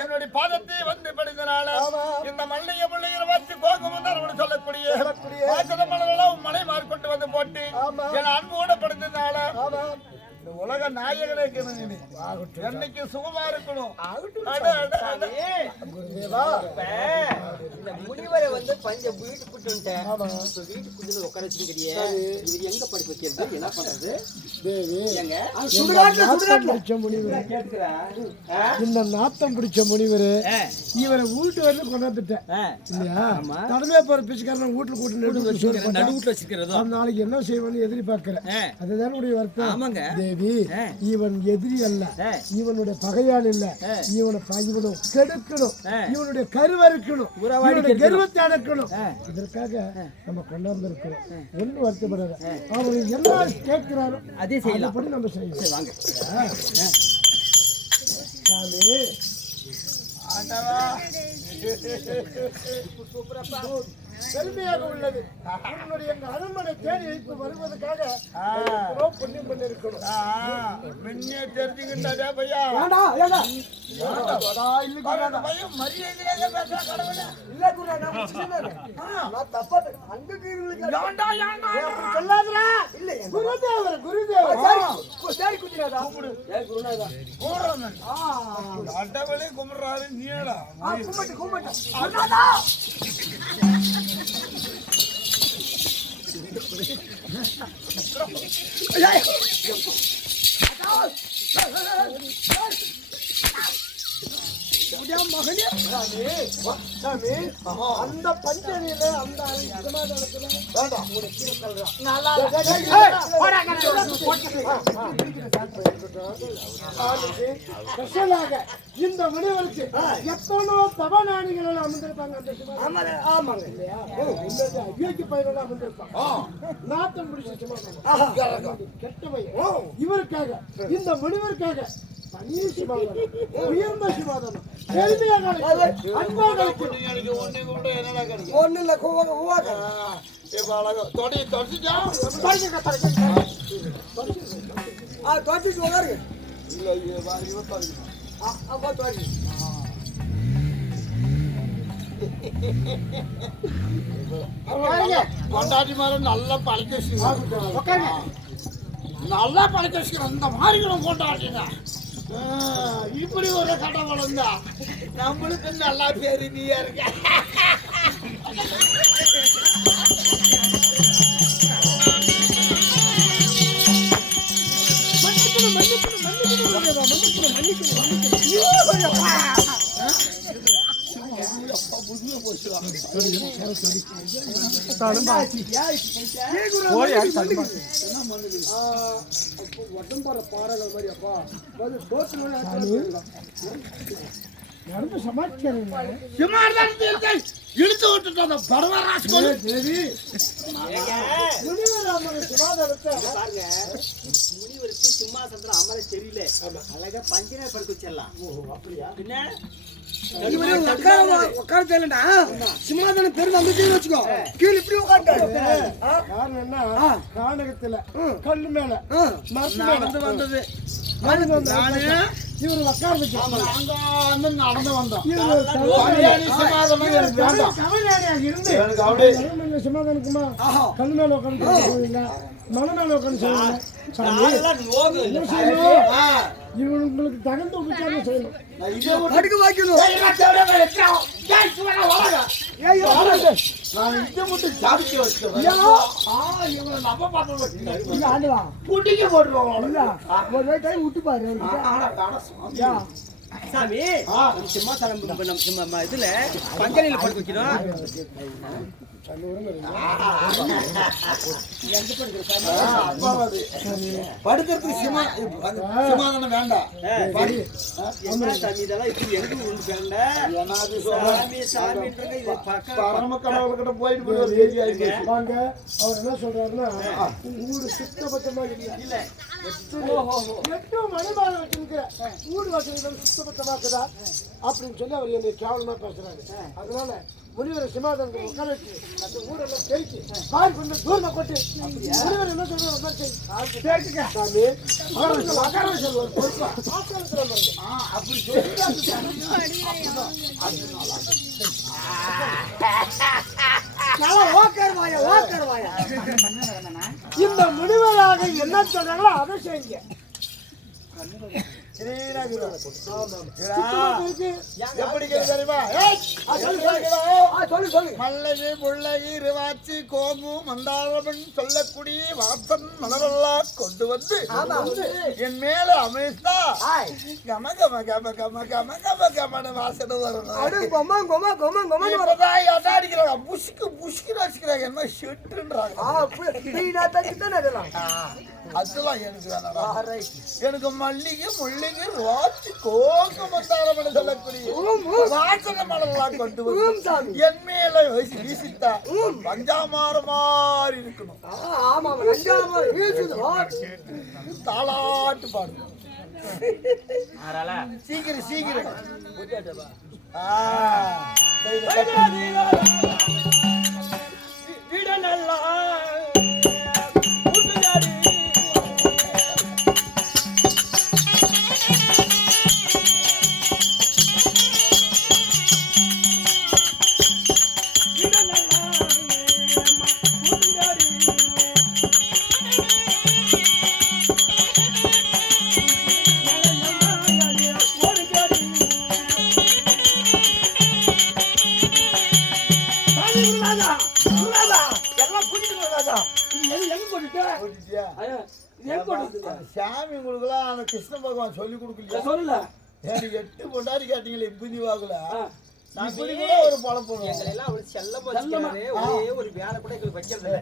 என்னுடைய பாதத்தை வந்து படித்தனால இந்த மல்லிகை முள்ளிகளை வச்சு கோகுமந்தார் சொல்லக்கூடிய மலை மார்க்கொண்டு வந்து போட்டு என் அன்போட படுத்ததுனால இந்த உலக நாயகனே என்னைக்கு சுகமா இருக்கணும். இந்த முனிவரை வந்து பஞ்ச வீட்டுக்கு வீட்டுக்கு உட்கார வச்சிருக்கிறியே இது எங்க படிப்பு வைக்கிறது என்ன பண்றது இந்த நாத்தம் பிடிச்ச முனிவர் இவரை வீட்டு வரல கொண்டாந்துட்டேன் இல்லையா கடமையா போற பிச்சைக்காரன் வீட்டுல கூட்டு நாளைக்கு என்ன செய்வான்னு எதிர்பார்க்கிறேன் அதுதான் உடைய வருத்தம் தேவி. இவன் எதிரி அல்ல, இவனுடைய பகையால் இல்ல, இவனை கெடுக்கணும், இவனுடைய கருவறுக்கணும், இவனுடைய கர்வத்தை அடக்கணும். இதற்காக நம்ம கொண்டாந்து இருக்கிறோம். ஒன்னும் வருத்தப்படாத. அவர் என்ன கேட்கிறாரோ அதே செய்யலாம், நம்ம செய்யலாம். வாங்க சாமி ஆண்டவா பெருமையாக உள்ளது. உன்னுடைய எங்க அரண்மனை தேடி வைத்து வருவதற்காக புண்ணியம் பண்ணி இருக்கணும். முன்னே தெரிஞ்சுக்கிட்டதே பையா அட்டவளே கும்பிடுறாரு நீடா அந்த பஞ்சனியில அந்த ஸ்பெஷலாக இந்த முனிவருக்கு எத்தனோ தவநாணிகள் அமர்ந்திருப்பாங்க. ஆமாங்க இல்லையா? அயோக்கிய பயிரெல்லாம் அமர்ந்திருப்பாங்க. நாட்டம் முடிச்சு கெட்டவை இவருக்காக இந்த முனிவருக்காக உயர்ந்த சிவாதனம் ஒண்ணு இல்ல கொண்டாடி மாதிரி நல்லா பழக்க நல்லா பழக்க வச்சுக்கிறோம். இந்த மாதிரி கொண்டாடிங்க இப்படி ஒரு கடை வளர்ந்தா நம்மளுக்கு நல்லா பேரு நீயா இருக்க. உடம்புற பாடல்கள் மாதிரி அப்பா இழுத்து விட்டுட்டு அந்த பரவராஜ் முனிவருக்கு சிம்மாசனத்துல அமர தெரியல, அழகா பஞ்சனை படுக்க வச்சிடலாம். உட்கார தெரியலடா சிம்மாசனம் பெருமை அமைச்சு வச்சுக்கோ. கீழே இப்படி உட்காந்துட்டாரு. காரணம் என்ன? கானகத்துல கல்லு மேல நடந்து வந்தது இவரு உட்கார வச்சு நடந்து வந்தோம். சிம்மாசனுக்குமா கல்லு மேல உட்காந்து சொல்லுவீங்களா, மலை மேல உட்காந்து சொல்லுவீங்க. இவங்களுக்கு தகுந்த உபச்சாரம் செய்யணும். அடுக்க வைக்கணும். சாமி சிம்மாசனம் இதுல பஞ்சனையில படுக்க வைக்கணும். படுக்கிறதுக்கு சிமாதானம் வேண்டாம். பரம கடவுள்கிட்ட போயிட்டு வாங்க. அவர் என்ன சொல்றாருன்னா ஊடு சுத்தபத்தமா இல்ல, 8 மணிமாலை வச்சிருக்கிற ஊடு வசதிகள் சுத்தபத்தமாக்குதா அப்படின்னு சொல்லி அவர் என்னை கேவலமா பேசுறாரு. அதனால முனிவரை சிமாதனத்தை உட்கார வச்சு அந்த ஊரெல்லாம் பெருக்கி பால் கொண்டு தூர்மை கொட்டு முனிவர் என்ன சொல்றாரு சாமி உட்கார வச்சு ஒரு பொறுப்பா அப்படி இந்த முனிவராக என்ன சொல்றாங்களோ அதை செய்யுங்க. எப்படி தெரியுமா? மல்லகி முள்ளகி ரிவாச்சி கோமு மந்தாரபன் சொல்லக்கூடிய வாசன் மலரெல்லாம் கொண்டு வந்து என் மேல அமைத்தா கம கம கம கம கம கம கமன வாசனை வரணும். அடிக்கிறாங்க புஷ்கு புஷ்கு வச்சுக்கிறாங்க. என்ன ஷெட்டுன்றாங்க. அதெல்லாம் எனக்கு வேணாம். எனக்கு மல்லிகை முள்ளிகை ரோச்சு கோக மந்தாரமனை சொல்லக்கூடிய வாசக மலரெல்லாம் கொண்டு வந்து என் மேல வீசித்தா பஞ்சாமார மாதிரி இருக்கணும். தாளாட்டு பாடு சீக்கிரம் சீக்கிரம். ஓட்டிட்டியா? இது எங்க ஓட்டுது? அந்த சாமி உங்களுக்குலாம் அந்த கிருஷ்ண பகவான் சொல்லி கொடுக்கலையா? சொல்லல. எனக்கு 8 பொண்டாடி கேட்டீங்களே இப்படி வாங்கல. நான் இப்படி கூட ஒரு பழப்போம். எங்களை எல்லாம் அவரு செல்லமா வச்சுக்கிறாரு. ஒரே ஒரு வேலை கூட எங்களுக்கு வைக்கிறது இல்ல.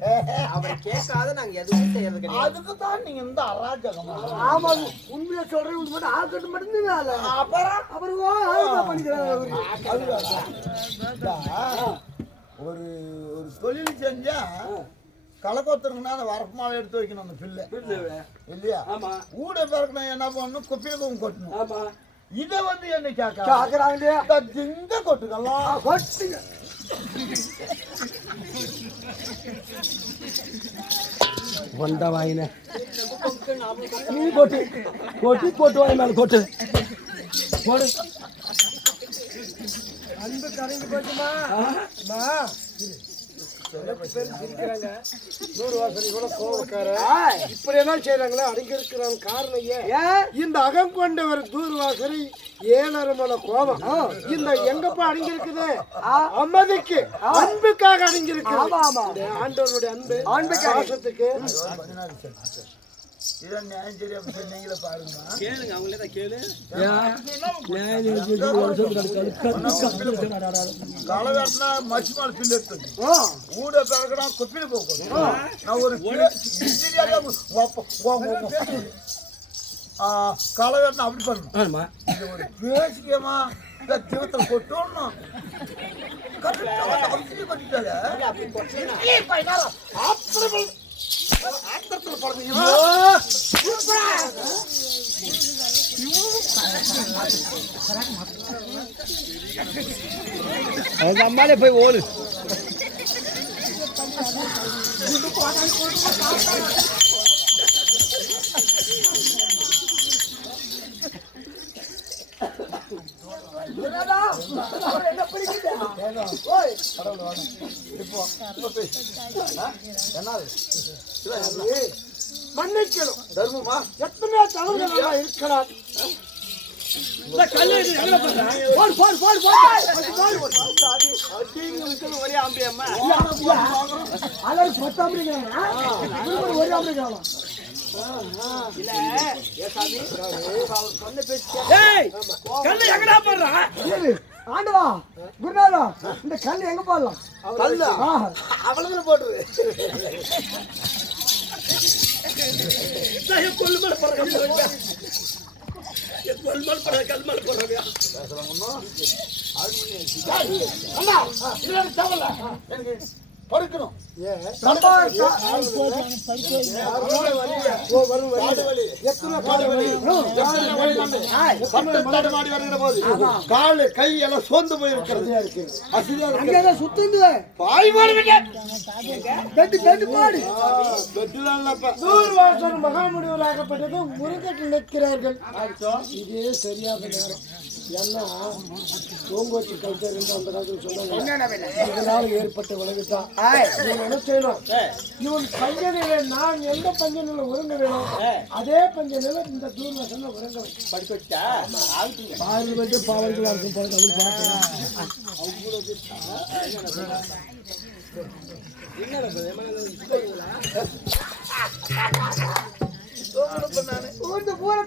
அவரை கேட்காத நாங்க எதுவும் செய்யறது கிடையாது. அதுக்கு தான் நீங்க இந்த அராஜகமா. ஆமா உண்மையா சொல்றேன் உங்களுக்கு மட்டும் ஆக்கட்டு மட்டும் வேலை அப்புறம் பண்ணிக்கிறாங்க ஒரு ஒரு தொழில் செஞ்சா கலக்கோத்தருக்குன்னா அந்த வரப்பு மாலை எடுத்து வைக்கணும் அந்த பிள்ளை இல்லையா? ஆமா. ஊட பிறக்கணும் என்ன பண்ணணும் குப்பையும் கொட்டணும். ஆமா. இதை வந்து என்ன கேக்குறாங்க திங்க கொட்டுக்கலாம் கொட்டுங்க வந்தா வாங்கின நீ கொட்டு கொட்டி போட்டு வாங்கி மேல கொட்டு போடு. அன்பு கரைஞ்சு போச்சுமா இப்படி என்ன செய்யறாங்களா? அடங்கி இருக்கிற காரணம் இந்த அகம் கொண்டவர் தூர்வாசரை 7 மலை கோபம். இந்த எங்கப்பா அடங்கி இருக்குது? அம்மதிக்கு அன்புக்காக அடங்கி இருக்கு. ஆண்டவருடைய அன்பு பாசத்துக்கு இதான் நியாயம் சரி. அப்படி நீங்களே பாருங்க. கேளுங்க அவங்களே தான் கேளு. களை வெட்டினா மச்சி மாடு பில்லு எடுத்து ஊட பிறகுனா கொப்பில போகணும். நான் ஒரு களை வெட்டினா அப்படி பண்ணணும். இது ஒரு பேசிக்கமா தீவத்தில் கொட்டணும். அவங்க அம்மாலே போய் ஓடு. மன்னிக்கணும் தர்மமா எத்தனை தலைவர்களா இருக்கிறார். ஒரே ஆம்பியம்மா இல்ல ஏசாமி சொன்ன பேச்சு ஆண்டவா குருநாதா இந்த கல் எங்க போடலாம்? அவ்வளவு போட்டுரு. படுக்கணும். காலு கை எல்லாம் சோர்ந்து போயிருக்கிறது. மகாமுடிவராகப்பட்டது முருகத்தில் நிற்கிறார்கள். இதே சரியாக நேரம். ஏன்னா தூங்கோச்சி கல்ச்சர் அந்த காலத்தில் சொன்னாங்க. இதனால் ஏற்பட்ட விளைவுதான் என்ன செய்யணும்? இவன் பஞ்சனில நான் எந்த பஞ்சனில உறங்க வேணும் அதே பஞ்சனில இந்த தூர்வாசன உறங்க படிக்க வச்சா பார்வைக்கு பாவர்கள் இருக்கும். பூரா